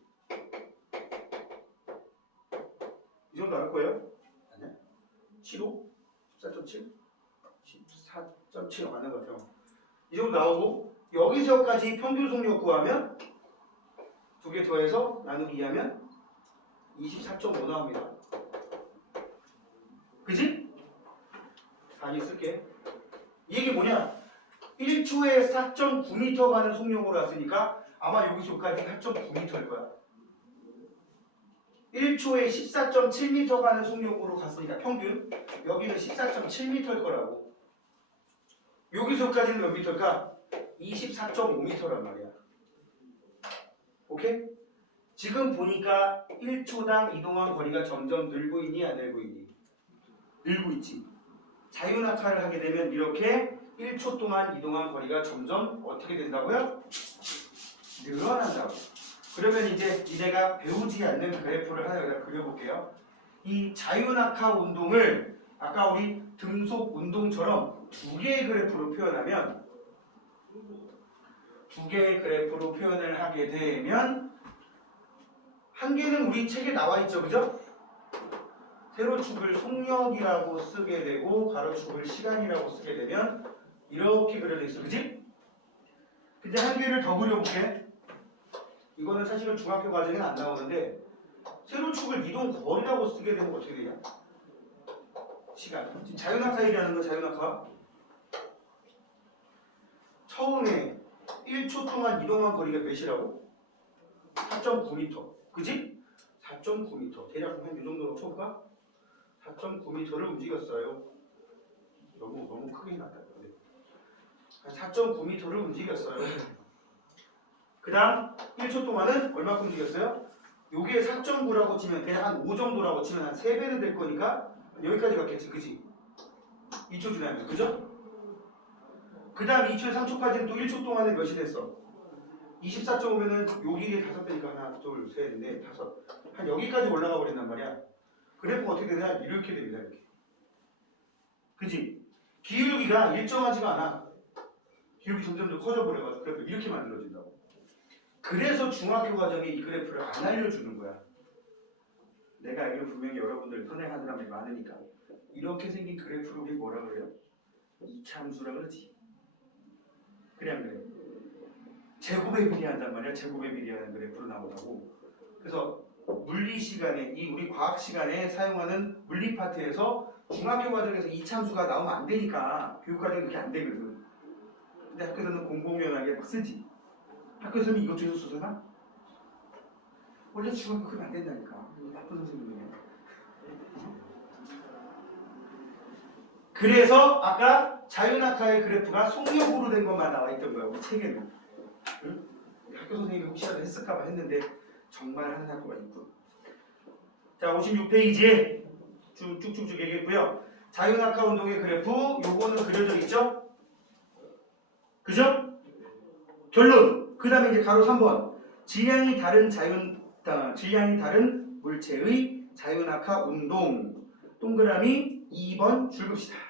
이 정도 나올 거예요? 아니야? 7호? 14.7? 14.7 맞는 것 같아요. 이 정도 나오고 여기서까지 평균 속력 구하면 두 개 더해서 나누기 2하면 24.5 나옵니다. 그지? 단위 쓸게. 이게 뭐냐? 1초에 4.9m 가는 속력으로 왔으니까 아마 여기서 여기까지 4.9m일 거야. 1초에 14.7m 가는 속력으로 갔으니까 평균 여기는 14.7m일 거라고. 여기서 여기까지는 몇 미터일까? 24.5m란 말이야. 오케이? 지금 보니까 1초당 이동한 거리가 점점 늘고 있니 안 늘고 있니? 늘고 있지. 자유낙하를 하게 되면 이렇게 1초 동안 이동한 거리가 점점 어떻게 된다고요? 늘어난다고. 그러면 이제 니네가 배우지 않는 그래프를 하나 여기다 그려볼게요. 이 자유낙하 운동을 아까 우리 등속 운동처럼 두 개의 그래프로 표현하면 두 개의 그래프로 표현을 하게 되면 한 개는 우리 책에 나와 있죠, 그죠? 세로축을 속력이라고 쓰게 되고 가로축을 시간이라고 쓰게 되면 이렇게 그려져 있어, 그지? 근데 한 개를 더 그려볼게. 이거는 사실은 중학교 과정에는 안 나오는데 세로축을 이동 거리라고 쓰게 되면 어떻게 되냐? 시간. 지금 자유낙하 얘기하는 거 자유낙하. 처음에 1초 동안 이동한 거리가 몇이라고? 4.9m. 그지? 4.9m. 대략 한 이 정도로 쳐볼까? 4.9m를 움직였어요. 너무 크게 났다. 한 4.9m를 움직였어요. 그 다음 1초 동안은 얼마큼 움직였어요? 요게 4.9라고 치면 그냥 한 5 정도라고 치면 한 3배는 될 거니까 여기까지 갔겠지, 그지? 2초 지나면, 그죠? 그 다음 2초에 3초까지는 또 1초 동안에 몇이 됐어? 24.5면은 여기에 5배니까 하나, 둘, 셋, 넷, 다섯. 한 여기까지 올라가 버린단 말이야. 그래프가 어떻게 되냐? 이렇게 됩니다, 이렇게. 그지? 기울기가 일정하지가 않아. 기울기 점점 더 커져 버려가지고 그래프 이렇게 만들어진다고. 그래서 중학교 과정에 이 그래프를 안 알려주는 거야. 내가 알기로 분명히 여러분들 선행하는 사람들이 많으니까. 이렇게 생긴 그래프를 우리 뭐라 그래요? 이차함수라 그러지. 그냥 그래. 제곱에 비례한단 말이야. 제곱에 비례하는 그래프로 나오다고. 그래서 물리 시간에 이 우리 과학 시간에 사용하는 물리 파트에서 중학교 과정에서 이참수가 나오면 안 되니까 교육 과정이 그렇게 안 되거든. 근데 학교에서는 공공연하게 막 쓰지. 학교에서는 이거 죄수 쓰잖아? 원래 중학교 그러면 안 된다니까. 나쁜 선생님이야. 그래서 아까 자유낙하의 그래프가 속력으로 된 것만 나와 있던 거야. 우리 책에는. 응? 학교 선생님이 혹시라도 했을까봐 했는데 정말 하는 학교가 있고. 자, 56페이지에 쭉쭉쭉 얘기했고요. 자유낙하 운동의 그래프 요거는 그려져 있죠? 그죠? 결론. 그 다음에 이제 가로 3번. 질량이 다른 물체의 자유낙하 운동. 동그라미 2번 줄읍시다.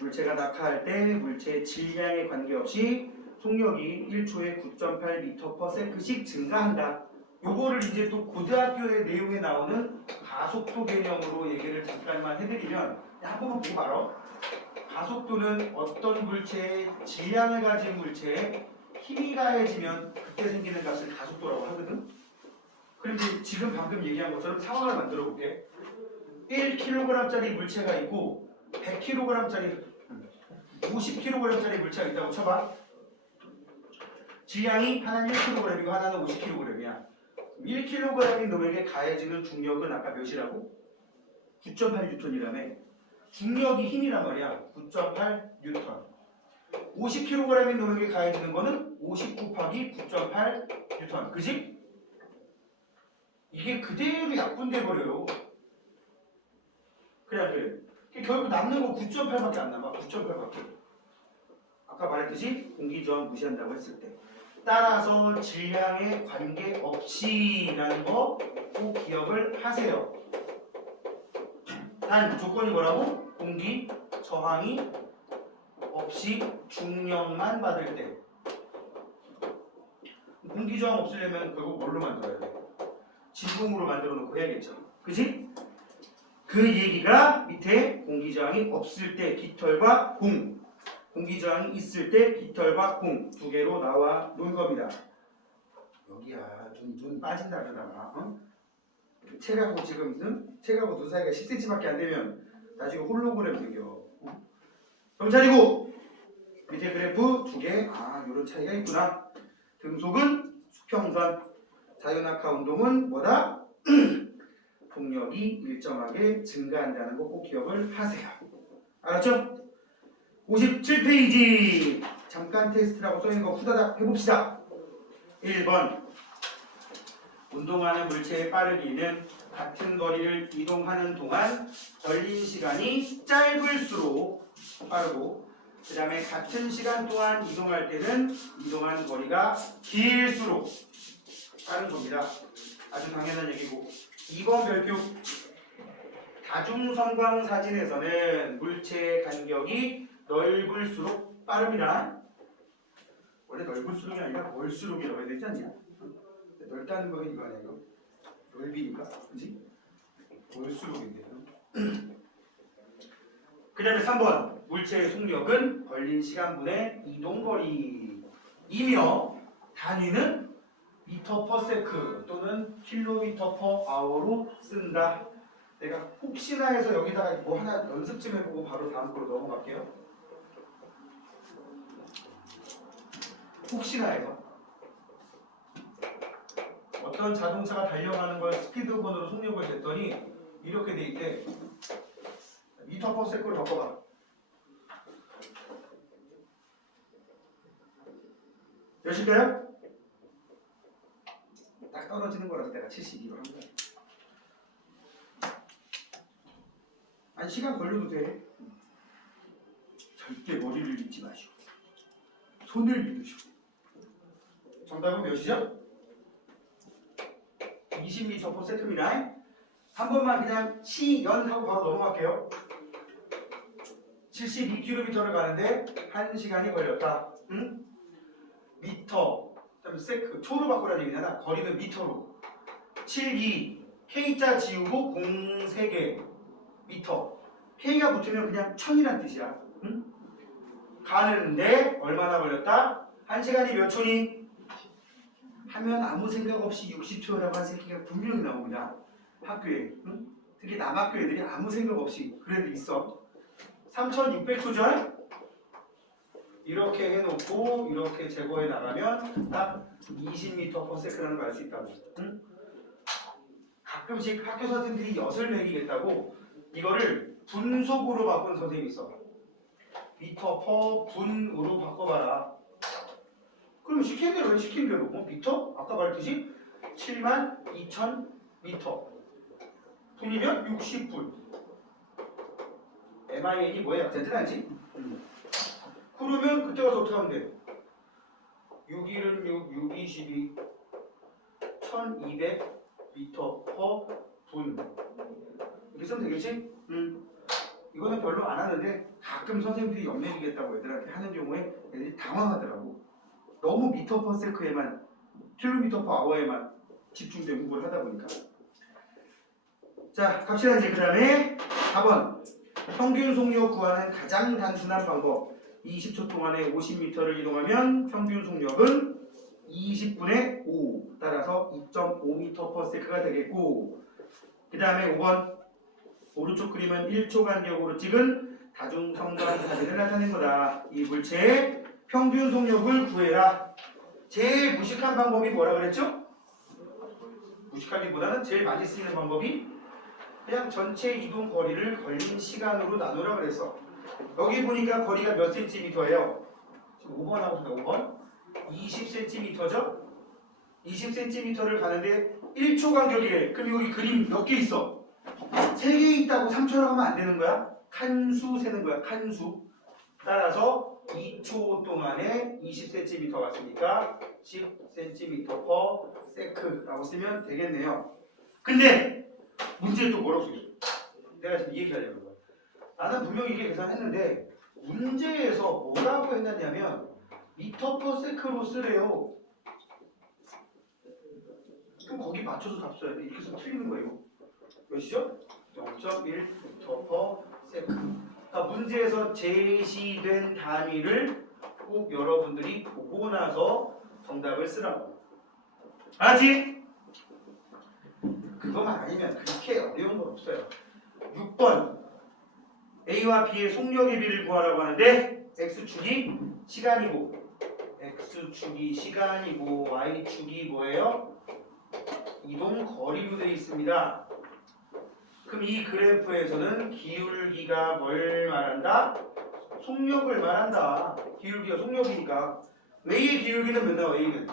물체가 낙하할 때 물체의 질량에 관계없이 속력이 1초에 9.8m/s씩 증가한다. 요거를 이제 또 고등학교의 내용에 나오는 가속도 개념으로 얘기를 잠깐만 해드리면 한 번만 보고 말어. 가속도는 어떤 물체의 질량을 가진 물체에 힘이 가해지면 그때 생기는 값을 가속도라고 하거든. 그럼 이제 지금 방금 얘기한 것처럼 상황을 만들어 볼게. 1kg짜리 물체가 있고 100kg짜리 50kg짜리 물체가 있다고 쳐봐. 질량이 하나는 1kg이고 하나는 50kg이야. 1kg인 놈에게 가해지는 중력은 아까 몇이라고? 9.8N이라며. 중력이 힘이란 말이야. 9.8N. 50kg인 놈에게 가해지는 거는 50 곱하기 9.8N. 그지? 이게 그대로 약분돼 버려요. 그래. 결국 남는 거 9.8밖에 안 남아. 9.8밖에. 아까 말했듯이 공기저항 무시한다고 했을 때. 따라서 질량에 관계없이라는 거 꼭 기억을 하세요. 단 조건이 뭐라고? 공기 저항이 없이 중력만 받을 때. 공기 저항 없으려면 결국 뭘로 만들어야 돼? 진공으로 만들어 놓고 해야겠죠. 그지? 그 얘기가 밑에 공기 저항이 없을 때 깃털과 공, 공기 저항이 있을 때 깃털과 공 두 개로 나와 놓은 겁니다. 여기야 눈 빠진다 그러다가 책하고 지금 책하고 눈 사이가 10cm밖에 안 되면 나중에 홀로그램 생겨. 경찰이고 밑에 그래프 두 개. 아, 이런 차이가 있구나. 등속은 수평선, 자유낙하 운동은 뭐다? 속력이 일정하게 증가한다는 거 꼭 기억을 하세요. 알았죠? 57페이지 잠깐 테스트라고 써있는 거 후다닥 해봅시다. 1번 운동하는 물체의 빠르기는 같은 거리를 이동하는 동안 걸린 시간이 짧을수록 빠르고 그 다음에 같은 시간 동안 이동할 때는 이동한 거리가 길수록 빠른 겁니다. 아주 당연한 얘기고 2번 별표 다중성광 사진에서는 물체의 간격이 넓을수록 빠릅니다. 원래 넓을수록이 아니라 멀수록이라고 해야 되지 않냐? 넓다는 거는 이거 아니야 이거? 넓이니까 그치? 멀수록인데요. 그 다음에 3번 물체의 속력은 걸린 시간분의 이동거리이며 단위는 m/s 또는 km/h로 쓴다. 내가 혹시나 해서 여기다가 뭐 하나 연습 좀 해보고 바로 다음 거로 넘어갈게요. 혹시나 해서 어떤 자동차가 달려가는 걸 스피드건으로 속력을 쟀더니 이렇게 돼 있대. m/s를 바꿔봐. 몇일까요? 딱 떨어지는 거라서 내가 72로 한 거야. 아니 시간 걸려도 돼. 절대 머리를 믿지 마시오. 손을 믿으시오. 정답은 몇이죠? 20m/s입니다. 한 번만 그냥 시연하고 바로 넘어갈게요. 72km를 가는데 1시간이 걸렸다. 응? 미터, 그다음에 세크, 초로 바꾸라는 얘기잖아. 거리는 미터로. 72, K자 지우고 0 3개 미터. K가 붙으면 그냥 1000이란 뜻이야. 응? 가는데 얼마나 걸렸다? 1시간이 몇 초니? 하면 아무 생각 없이 60초라고 한 새끼가 분명히 나옵니다. 학교에. 응? 특히 남학교 애들이 아무 생각 없이 그런 애들 있어. 3600초죠? 이렇게 해놓고 이렇게 제거해 나가면 딱 20m/s라는 걸 알 수 있다고. 응? 가끔씩 학교 선생님들이 엿을 매기겠다고 이거를 분속으로 바꾼 선생님이 있어. 미터 퍼 분으로 바꿔봐라. 그럼 시킨 대로 해. 시킨 대로. 뭐 미터? 아까 말했듯이 72,000m. 분이면 60분. MIN이 뭐야? 약자인지 알지? 그러면 그때 가서 어떻게 하면 돼? 6일은 6, 6, 22, 1200m 퍼 분. 이렇게 쓰면 되겠지? 이거는 별로 안 하는데 가끔 선생님들이 엿내리겠다고 애들한테 하는 경우에 애들이 당황하더라고. 너무 미터 퍼 세크에만, 킬로미터 퍼 아워에만 집중된 공부를 하다 보니까. 자, 갑시다. 이제 그 다음에 4번. 평균 속력 구하는 가장 단순한 방법. 20초 동안에 50m를 이동하면 평균 속력은 20분의 5. 따라서 2.5m/s가 되겠고, 그 다음에 5번. 오른쪽 그림은 1초 간격으로 찍은 다중성장 사진을 나타낸 거다. 이 물체의 평균 속력을 구해라. 제일 무식한 방법이 뭐라 그랬죠? 무식하기보다는 제일 많이 쓰이는 방법이 그냥 전체 이동 거리를 걸린 시간으로 나누라 그랬어. 여기 보니까 거리가 몇 cm예요? 지금 5번 하고 있습니다. 5번 20cm죠? 20cm를 가는데 1초 간격이래. 그럼 여기 그림 몇 개 있어? 3개 있다고 3초라고 하면 안 되는 거야? 칸수 세는 거야. 칸수. 따라서 2초 동안에 20cm 왔으니까 10cm/s라고 쓰면 되겠네요. 근데 문제에 또 뭐라고 써있어? 내가 지금 이 얘기하려는 거야. 나는 분명히 이게 계산했는데 문제에서 뭐라고 해놨냐면 m/s로 쓰래요. 그럼 거기 맞춰서 답 써야 돼. 이렇게 쓰면 틀리는 거예요. 몇이죠? 0.1m/s. 그러니까 문제에서 제시된 단위를 꼭 여러분들이 보고 나서 정답을 쓰라고. 알았지? 그거만 아니면 그렇게 어려운 건 없어요. 6번 A와 B의 속력의 비를 구하라고 하는데 X축이 시간이고 X축이 시간이고 Y축이 뭐예요? 이동 거리로 되어 있습니다. 그럼 이 그래프에서는 기울기가 뭘 말한다? 속력을 말한다. 기울기가 속력이니까 A의 기울기는 몇 나와? A는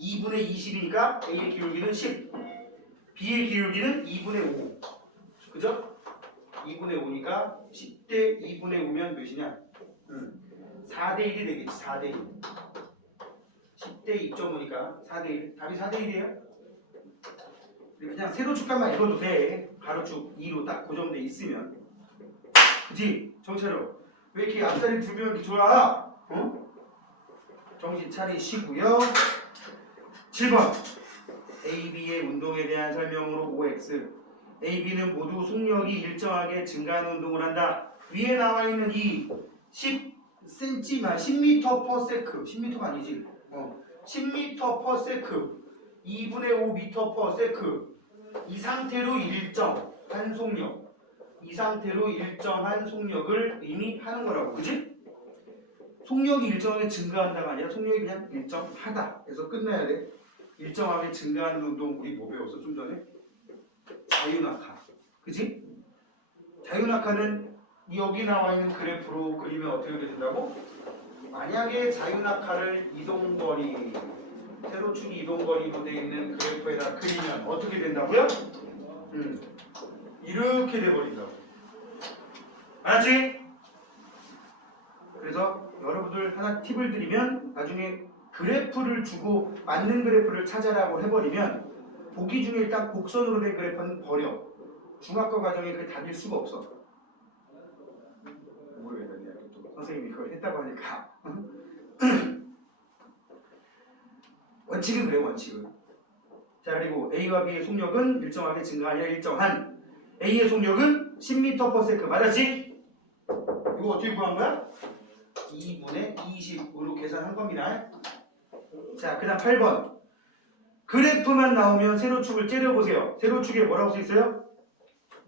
2분의 20이니까 A의 기울기는 10. B의 기울기는 2분의 5. 그죠? 2분의 5니까 10대 2분의 5면 몇이냐? 4대 1이 되겠지. 4대 1. 10대 2.5니까 4대 1. 답이 4대 1이에요? 그냥 세로축값만 읽어도 돼. 가로축 2로 딱 고정돼 있으면. 그치? 정차로. 왜 이렇게 앞자리 두 명 이렇게 좋아? 어? 정신 차리시고요. 7번 A, B의 운동에 대한 설명으로 OX. A, B는 모두 속력이 일정하게 증가하는 운동을 한다. 위에 나와 있는 이 10cm만 10m/s 10m가 아니지. 10m/s 2분의 5m/s 이 상태로 일정한 속력, 이 상태로 일정한 속력을 의미하는 거라고. 그지? 속력이 일정하게 증가한다가 아니라 속력이 그냥 일정하다 해서 끝나야 돼. 일정하게 증가하는 운동 우리 뭐 배웠어? 좀 전에? 자유낙하. 그지? 자유낙하는 여기 나와 있는 그래프로 그리면 어떻게 된다고? 만약에 자유낙하를 이동거리, 세로축이 이동거리로 되어 있는 그래프에다 그리면 어떻게 된다고요? 이렇게 돼버린다고. 알았지? 그래서 여러분들 하나 팁을 드리면 나중에 그래프를 주고 맞는 그래프를 찾아라고 해버리면 보기 중에 일단 곡선으로 된 그래프는 버려. 중학교 과정에 그게 답일 수가 없어. 모르겠네. 또 선생님이 그걸 했다고 하니까. 원칙은 그래. 원칙은. 자, 그리고 A와 B의 속력은 일정하게 증가하냐 일정한. A의 속력은 10m/s 맞았지? 이거 어떻게 구한 거야? 2분의 20으로 계산한 겁니다. 자, 그 다음 8번. 그래프만 나오면 세로축을 째려보세요. 세로축에 뭐라고 써있어요?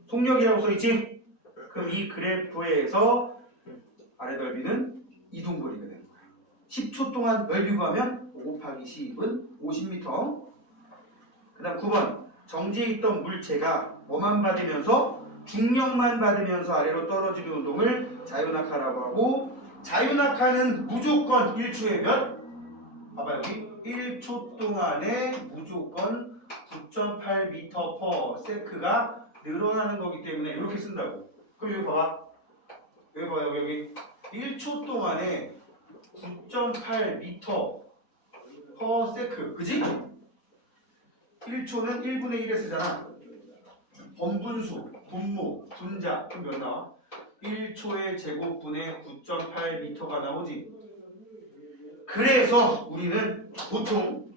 속력이라고 써있지? 그럼 이 그래프에서 아래 넓이는 이동거리가 되는 거예요. 10초 동안 넓이 구하면 5 곱하기 10은 50m. 그 다음 9번. 정지해 있던 물체가 뭐만 받으면서 중력만 받으면서 아래로 떨어지는 운동을 자유낙하라고 하고, 자유낙하는 무조건 1초에 몇? 봐봐, 여기 1초 동안에 무조건 9.8m/s가 늘어나는 거기 때문에 이렇게 쓴다고. 그럼 여기 봐봐. 여기 봐요. 여기 1초 동안에 9.8m/s. 그지? 1초는 1분의 1에 쓰잖아. 번분수, 분모, 분자. 그럼 몇 나와? 1초의 제곱분의 9.8m가 나오지. 그래서 우리는 보통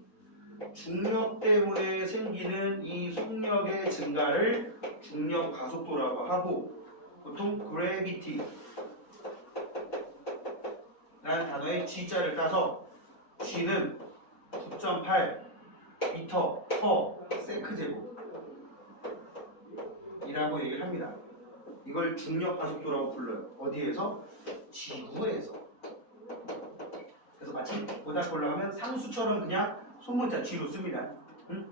중력 때문에 생기는 이 속력의 증가를 중력 가속도라고 하고, 보통 gravity 라는 단어의 G자를 따서 G는 9.8m/s제곱 이라고 얘기를 합니다. 이걸 중력 가속도라고 불러요. 어디에서? 지구에서. 그래서 마치 오답 올라가면 상수처럼 그냥 소문자 G로 씁니다. 응?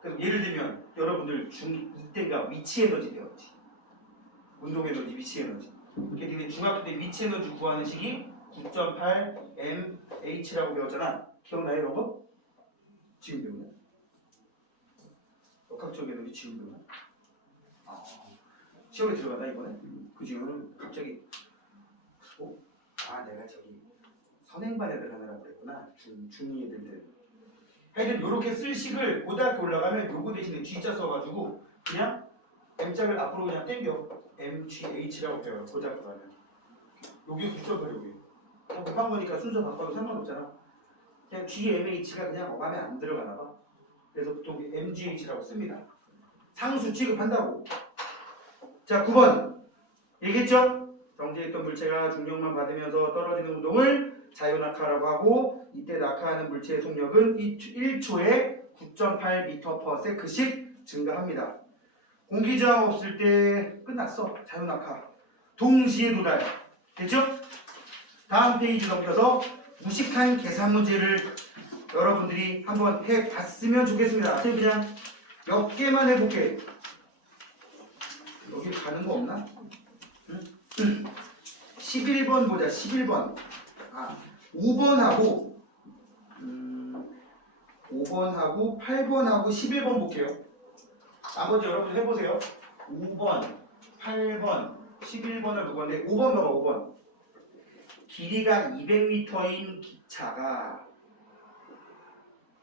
그럼 예를 들면 여러분들 중2 때가 위치 에너지 배웠지. 운동 에너지, 위치 에너지. 걔네 중학교 때 위치 에너지 구하는 식이 9.8mh라고 배웠잖아. 기억나요, 이런 거? 지금 배우냐? 역학적 에너지 지금 배우냐? 시험에 들어가다 이번에? 그 지금은 갑자기 내가 저기 선행반 애들 하느라고 그랬구나. 중2 애들. 하여튼 요렇게 쓸 식을 고등학교 올라가면 요거 대신에 G자 써가지고 그냥 M자를 앞으로 그냥 땡겨. MGH라고 배워요. 고등학교 가면. 여기 9.8 여기. 그냥 급한 거니까 순서 바꿔도 상관없잖아. 그냥 GMH가 그냥 어감에 안 들어가나 봐. 그래서 보통 MGH라고 씁니다. 상수 취급한다고. 자, 9번. 얘기했죠? 정지해 있던 물체가 중력만 받으면서 떨어지는 운동을 자유낙하라고 하고, 이때 낙하하는 물체의 속력은 1초에 9.8m/s씩 증가합니다. 공기저항 없을 때 끝났어. 자유낙하. 동시에 도달. 됐죠? 다음 페이지 넘겨서 무식한 계산 문제를 여러분들이 한번 해봤으면 좋겠습니다. 제가 그냥 몇 개만 해볼게. 여기 가는 거 없나? 11번 보자. 11번. 5번하고 5번하고 8번하고 11번 볼게요. 나머지 여러분 해보세요. 5번, 8번, 11번을 볼 건데 5번 봐봐. 5번. 길이가 200m인 기차가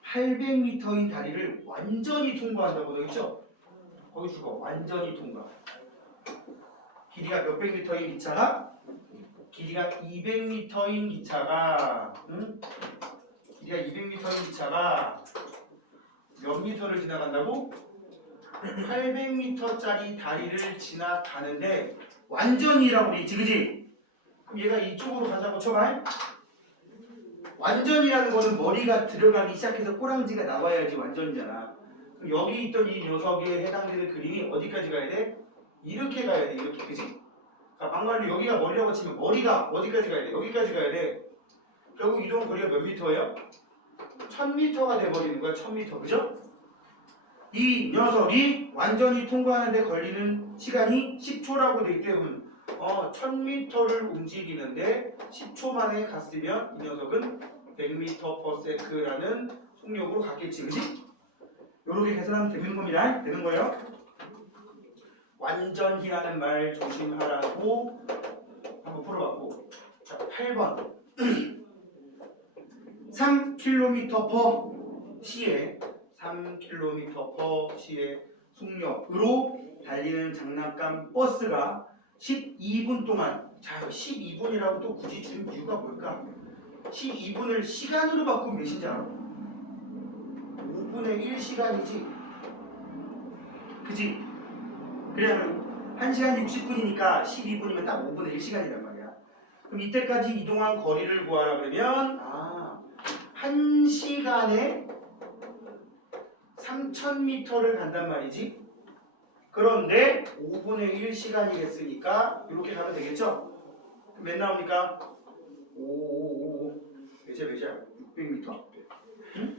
800m인 다리를 완전히 통과한다고 되어 있죠? 거기 주고 완전히 통과. 길이가 몇백 미터인 기차가 길이가 200m인 기차가 길이가 200m인 기차가 몇 미터를 지나간다고? 800m짜리 다리를 지나가는데 완전히라고 돼 있지, 그지? 그럼 얘가 이쪽으로 가자고 쳐봐. 완전이라는 거는 머리가 들어가기 시작해서 꼬랑지가 나와야지 완전이잖아. 그럼 여기 있던 이 녀석에 해당되는 그림이 어디까지 가야 돼? 이렇게 가야 돼, 이렇게, 그치? 그러니까 막말로 여기가 머리라고 치면 머리가 어디까지 가야 돼? 여기까지 가야 돼. 결국 이동 거리가 몇 미터예요? 1000m가 돼버리는 거야, 1000m, 그죠? 이 녀석이 완전히 통과하는데 걸리는 시간이 10초라고 돼 있기 때문에 1000m를 움직이는데 10초 만에 갔으면 이 녀석은 100m/s라는 속력으로 갔겠지, 그치? 요렇게 계산하면 되는 겁니다. 되는 거예요. 완전히라는 말 조심하라고 한번 풀어봤고. 자, 8번 3km/sh에 3km/sh의 속력으로 달리는 장난감 버스가 12분 동안, 자, 12분이라고 또 굳이 준 이유가 뭘까? 12분을 시간으로 바꾸면 몇인지 알아? 5분의 1시간이지, 그지? 그래야 1시간 60분이니까 12분이면 딱 5분의 1시간이란 말이야. 그럼 이때까지 이동한 거리를 구하라 그러면 1시간에 3000m를 간단 말이지. 그런데 5분의 1시간이겠으니까 이렇게 가면 되겠죠? 그럼 몇 나옵니까? 몇이야? 600m? 응?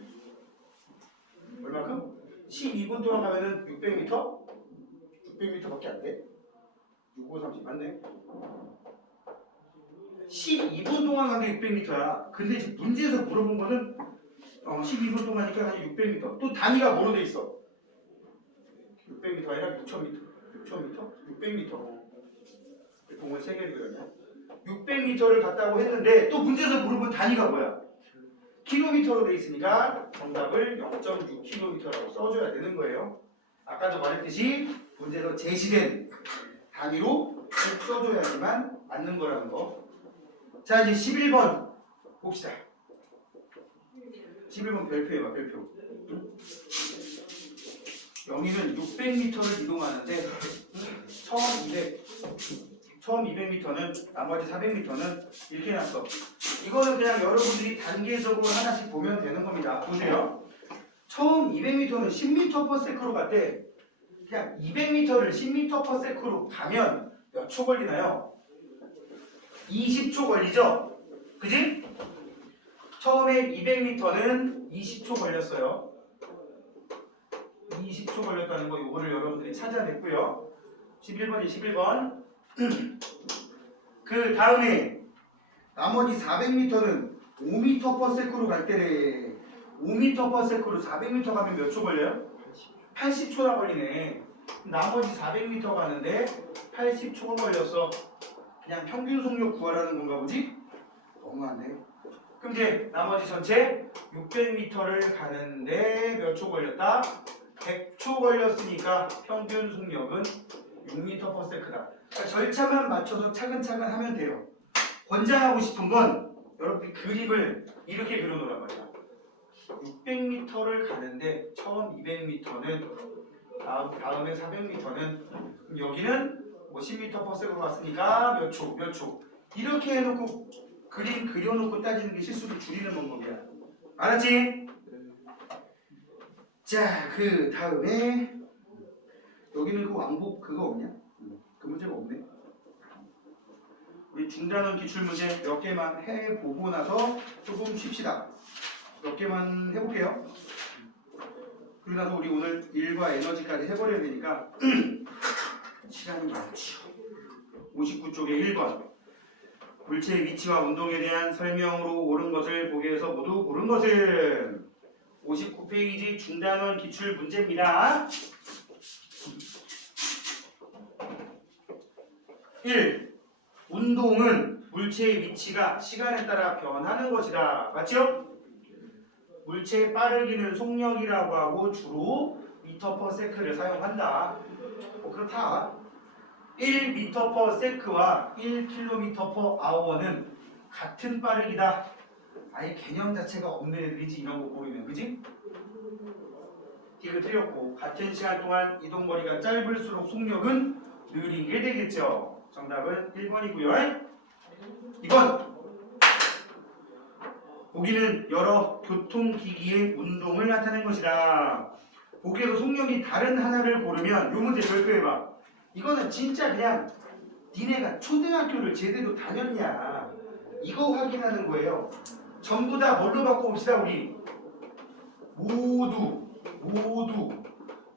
얼마큼? 12분 동안 가면은 600m? 600m밖에 안 돼? 6, 5, 30 맞네. 12분 동안 간 게 600m야. 근데 지금 문제에서 물어본 거는 12분 동안이니까 한 600m. 또 단위가 뭐로 돼 있어? 600m 아니라 6000m. 6000m? 600m. 동을 3개를 그렸냐? 600m를 갔다고 했는데 또 문제에서 물어본 단위가 뭐야? 킬로미터로 돼 있으니까 정답을 0.6km라고 써줘야 되는 거예요. 아까도 말했듯이 문제에서 제시된 단위로 꼭 써줘야지만 맞는 거라는 거. 자, 이제 11번 봅시다. 11번 별표 해봐, 별표. 영희는 600m를 이동하는데 처음 200m는 나머지 400m는 이렇게 해놨어. 이거는 그냥 여러분들이 단계적으로 하나씩 보면 되는 겁니다. 보세요. 처음 200m는 10m/s로 갔대. 그냥 200m를 10m/s로 가면 몇 초 걸리나요? 20초 걸리죠? 그지? 처음에 200m는 20초 걸렸어요. 20초 걸렸다는 거 요거를 여러분들이 찾아냈고요. 11번이 11번. 그 다음에 나머지 400m는 5m/s로 갈 때래. 5m/s로 400m 가면 몇 초 걸려요? 80초나 걸리네. 나머지 400m 가는데 80초가 걸렸어. 그냥 평균 속력 구하라는 건가 보지? 너무하네. 그럼 이제 나머지 전체 600m를 가는데 몇 초 걸렸다? 100초 걸렸으니까 평균 속력은 6m/s다. 그러니까 절차만 맞춰서 차근차근 하면 돼요. 권장하고 싶은 건 여러분들이 그림을 이렇게 그려놓으란 말이야. 600m를 가는데 처음 200m는 다음에 400m는 여기는 뭐 10m/s로 갔으니까 몇 초 이렇게 해놓고 그림 그려놓고 따지는 게 실수를 줄이는 방법이야. 알았지? 자, 그 다음에 여기는 그 왕복 그거 없냐? 그 문제가 없네. 우리 중단원 기출문제 몇 개만 해보고 나서 조금 쉽시다. 몇 개만 해볼게요. 그리고 나서 우리 오늘 일과 에너지까지 해버려야 되니까 시간이 많죠. 59쪽에 1번 물체의 위치와 운동에 대한 설명으로 옳은 것을 보기에서 모두 고른 것은 59페이지 중단원 기출 문제입니다. 1. 운동은 물체의 위치가 시간에 따라 변하는 것이다. 맞죠? 물체의 빠르기는 속력이라고 하고 주로 m/s를 사용한다. 그렇다. 1m/s와 1km/h는 같은 빠르기다. 아예 개념 자체가 없는 애들이지 이런 거 모르면. 그지? 이거 틀렸고 같은 시간 동안 이동거리가 짧을수록 속력은 느리게 되겠죠. 정답은 1번이고요. 2번 보기는 여러 교통기기의 운동을 나타낸 것이다. 보기에도 속력이 다른 하나를 고르면 요 문제 별표해봐. 이거는 진짜 그냥 니네가 초등학교를 제대로 다녔냐 이거 확인하는 거예요. 전부 다 뭘로 바꿔봅시다. 우리 모두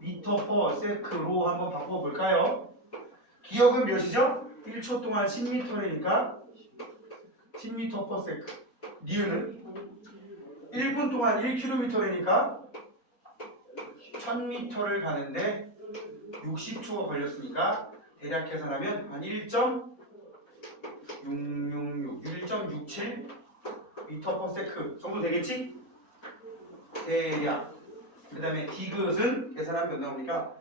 m/s로 한번 바꿔볼까요? 기억은 몇이죠? 1초 동안 10m니까 10m/s. 니은은 1분 동안 1km니까 1000m를 가는데 60초가 걸렸으니까 대략 계산하면 한 1.667 m/s 정도 되겠지? 대략. 그 다음에 디귿은 계산하면 몇 나옵니까?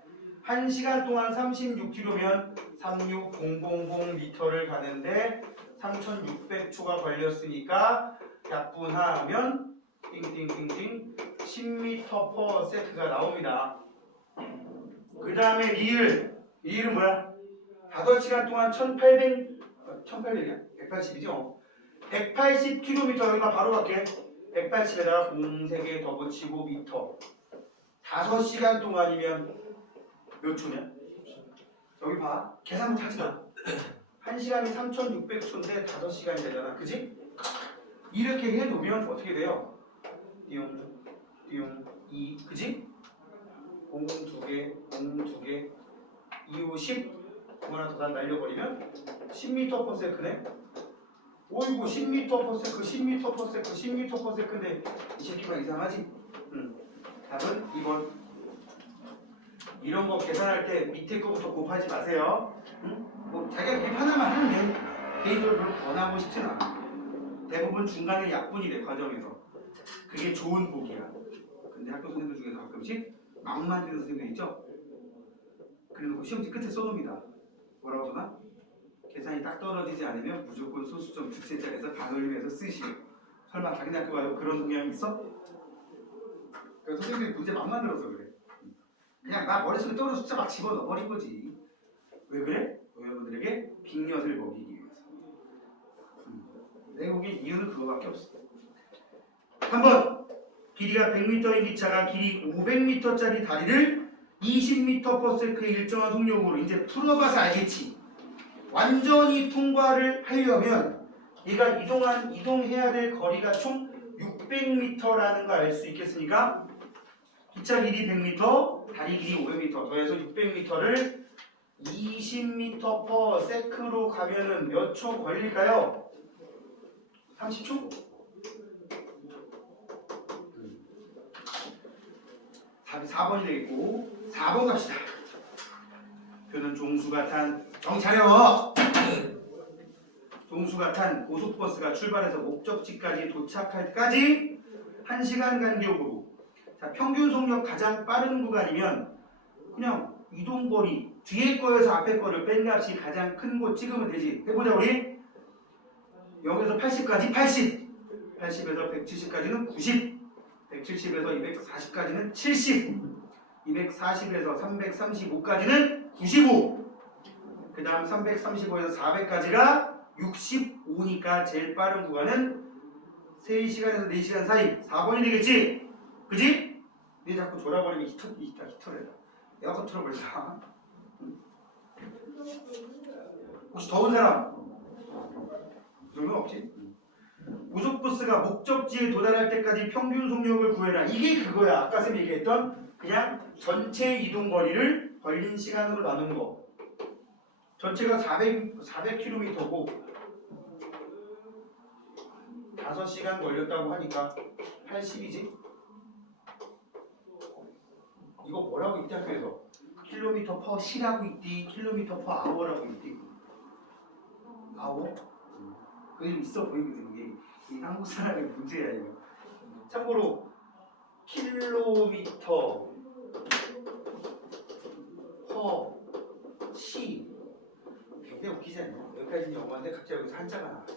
1시간 동안 36km면 36000m를 가는데 3600초가 걸렸으니까 약분하면 띵띵띵띵 10m/s가 나옵니다. 그 다음에 리을은 뭐야? 5시간 동안 1800이야? 180이죠? 180km 여기가 바로 갈게. 180에다가 공 3개 더 붙이고 미터. 5시간 동안이면 몇 초냐? 여기 봐. 계산부터 하지 마. 1시간이 3600초인데 5시간이 되잖아. 그지? 이렇게 해놓으면 어떻게 돼요? 띠용, 띠용, 2. 그지? 공 2개, 공 2개, 2호 10. 공 하나 더 날려버리면 10m/s네? 오이고 10m/s, 10m/s, 10m/s인데 이 새끼가 이상하지? 답은 2번. 이런 거 계산할 때 밑에 거부터 곱하지 마세요. 뭐 자기가 그렇게 하나만 하면 돼. 개인적으로 별로 권하고 싶진 않아. 대부분 중간에 약분이 돼, 과정에서. 그게 좋은 복이야. 근데 학교 선생님들 중에서 가끔씩 막 만드는 선생님들 있죠? 그래놓고 시험지 끝에 써놓습니다. 뭐라고 써놔? 계산이 딱 떨어지지 않으면 무조건 소수점 득세자에서 반올림해서 쓰시오. 설마 자기네 학교 가요? 그런 동향이 있어? 그러니까 선생님들이 문제 막 만들어서 그래. 그냥 나 머릿속에 떠오르는 숫자 막 집어넣어버린 거지. 왜 그래? 여러분들에게 빅엿을 먹이기 위해서. 내가 보기엔 이유는 그거밖에 없어. 3번. 길이가 100m인 기차가 길이 500m짜리 다리를 20m/s의 일정한 속력으로 이제 풀어봐서 알겠지. 완전히 통과를 하려면 얘가 이동해야 될 거리가 총 600m라는 걸 알 수 있겠습니까? 기차 길이 100m, 다리 길이 500m 더해서 600m를 20m/s로 가면은 몇 초 걸릴까요? 30초? 답이 4번이 되겠고 4번 갑시다. 표는 종수가 탄 정차려! 종수가 탄 고속버스가 출발해서 목적지까지 도착할 때까지 1시간 간격으로 자, 평균 속력 가장 빠른 구간이면 그냥 이동거리 뒤에 거에서 앞에 거를 뺀 값이 가장 큰 거 찍으면 되지. 해보자 우리. 여기서 80까지 80 80에서 170까지는 90 170에서 240까지는 70 240에서 335까지는 95 그 다음 335에서 400까지가 65니까 제일 빠른 구간은 3시간에서 4시간 사이 4번이 되겠지? 그지? 니 자꾸 졸아버리면 히터를 에어컨 틀어버리자. 혹시 더운 사람? 그 정도는 없지? 고속버스가 목적지에 도달할 때까지 평균 속력을 구해라. 이게 그거야. 아까 쌤이 얘기했던 그냥 전체 이동거리를 걸린 시간으로 나눈 거. 전체가 400km고 5시간 걸렸다고 하니까 80이지? 이거 뭐라고 있지 학교에서? km/h라고 있디, km/h라고 있디. 아워? 그게 좀 있어 보이거든. 이게 이 한국 사람의 문제야 이거. 참고로 킬로미터 퍼 시 굉장히 웃기지 않냐? 여기까지는 영어인데 갑자기 여기서 한자가 나왔어.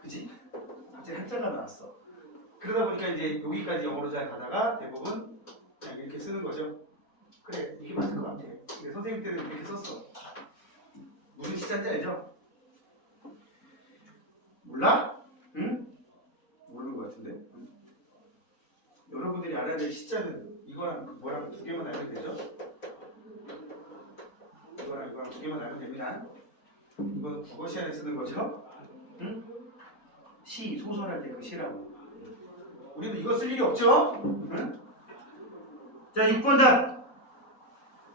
그지? 갑자기 한자가 나왔어. 그러다 보니까 이제 여기까지 영어로 잘 가다가 대부분 그냥 이렇게 쓰는 거죠. 그래, 이게 맞을 것 같아. 근데 선생님 때는 이렇게 썼어. 무슨 시자인지 알죠? 몰라? 응? 모르는 것 같은데. 응? 여러분들이 알아야 될 시자는 이거랑 뭐랑 두 개만 알면 되죠? 이거랑 두 개만 알면 됩니다. 이건 국어 시간에 쓰는 거죠? 응? 시, 소설할 때 그 시라고. 우리는 이거 쓸 일이 없죠? 응? 자, 6번 답.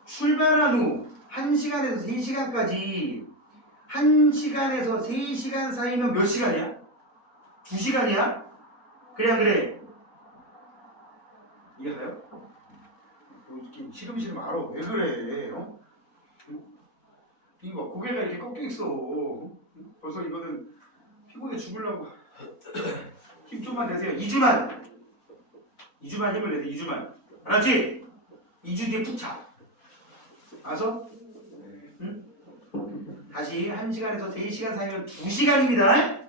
출발한 후 1시간에서 3시간까지 1시간에서 3시간 사이면 몇 시간이야? 2시간이야? 그래 안 그래? 이해가요? 이렇게 시름시름 알아. 왜 그래? 어? 이거 고개가 이렇게 꺾여 있어. 벌써 이거는 피곤해 죽으려고. 힘 좀만 내세요. 2주만 힘을 내세요. 2주만. 알았지? 2주 뒤에 푹 자. 알았어? 응? 다시 1시간에서 3시간 사이면 2시간입니다.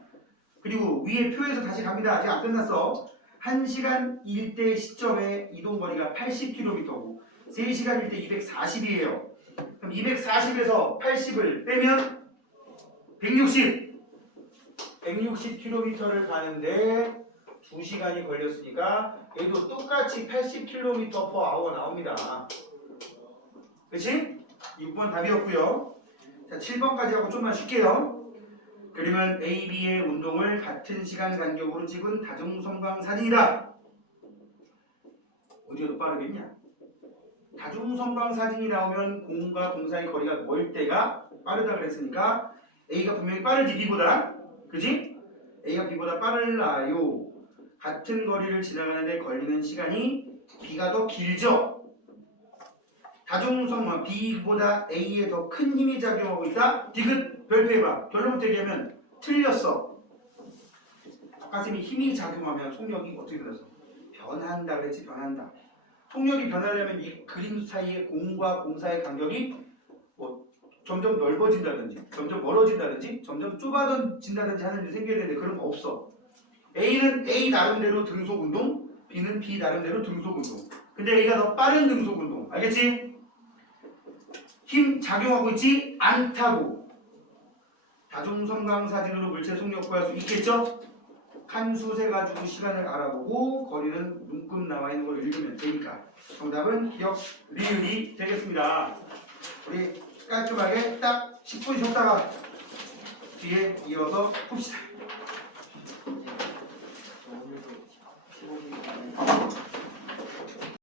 그리고 위에 표에서 다시 갑니다. 아직 안 끝났어. 1시간일 때 시점의 이동거리가 80km고 3시간일 때 240이에요. 그럼 240에서 80을 빼면 160km를 가는데 2시간이 걸렸으니까 얘도 똑같이 80km/h 나옵니다. 그치? 6번 답이었고요. 자, 7번까지 하고 좀만 쉴게요. 그러면 A, B의 운동을 같은 시간 간격으로 찍은 다중성광 사진이다. 어디가 더 빠르겠냐? 다중성광 사진이 나오면 공과 공 사이 거리가 멀 때가 빠르다 그랬으니까 A가 분명히 빠르지 B보다. 그지? A가 B보다 빨라요. 같은 거리를 지나가는데 걸리는 시간이 B가 더 길죠? 다중성광 B보다 A에 더 큰 힘이 작용하고 있다? 디귿 별표해봐. 결론부터 얘기하면 틀렸어. 아까 쌤이 힘이 작용하면 속력이 어떻게 되었어? 변한다 그랬지. 변한다. 속력이 변하려면 이 그림 사이의 공과 공 사이의 간격이 뭐 점점 넓어진다든지 점점 멀어진다든지 점점 좁아진다든지 하는 일이 생겨야 되는데 그런 거 없어. A는 A 나름대로 등속운동, B는 B 나름대로 등속운동. 근데 A가 더 빠른 등속운동. 알겠지? 힘 작용하고 있지 않다고. 다중성광 사진으로 물체 속력 구할 수 있겠죠? 칸수 세가지고 시간을 알아보고 거리는 문구 나와 있는 걸 읽으면 되니까 정답은 기억 리을이 되겠습니다. 우리 깔끔하게 딱 10분 쉬었다가 뒤에 이어서 봅시다.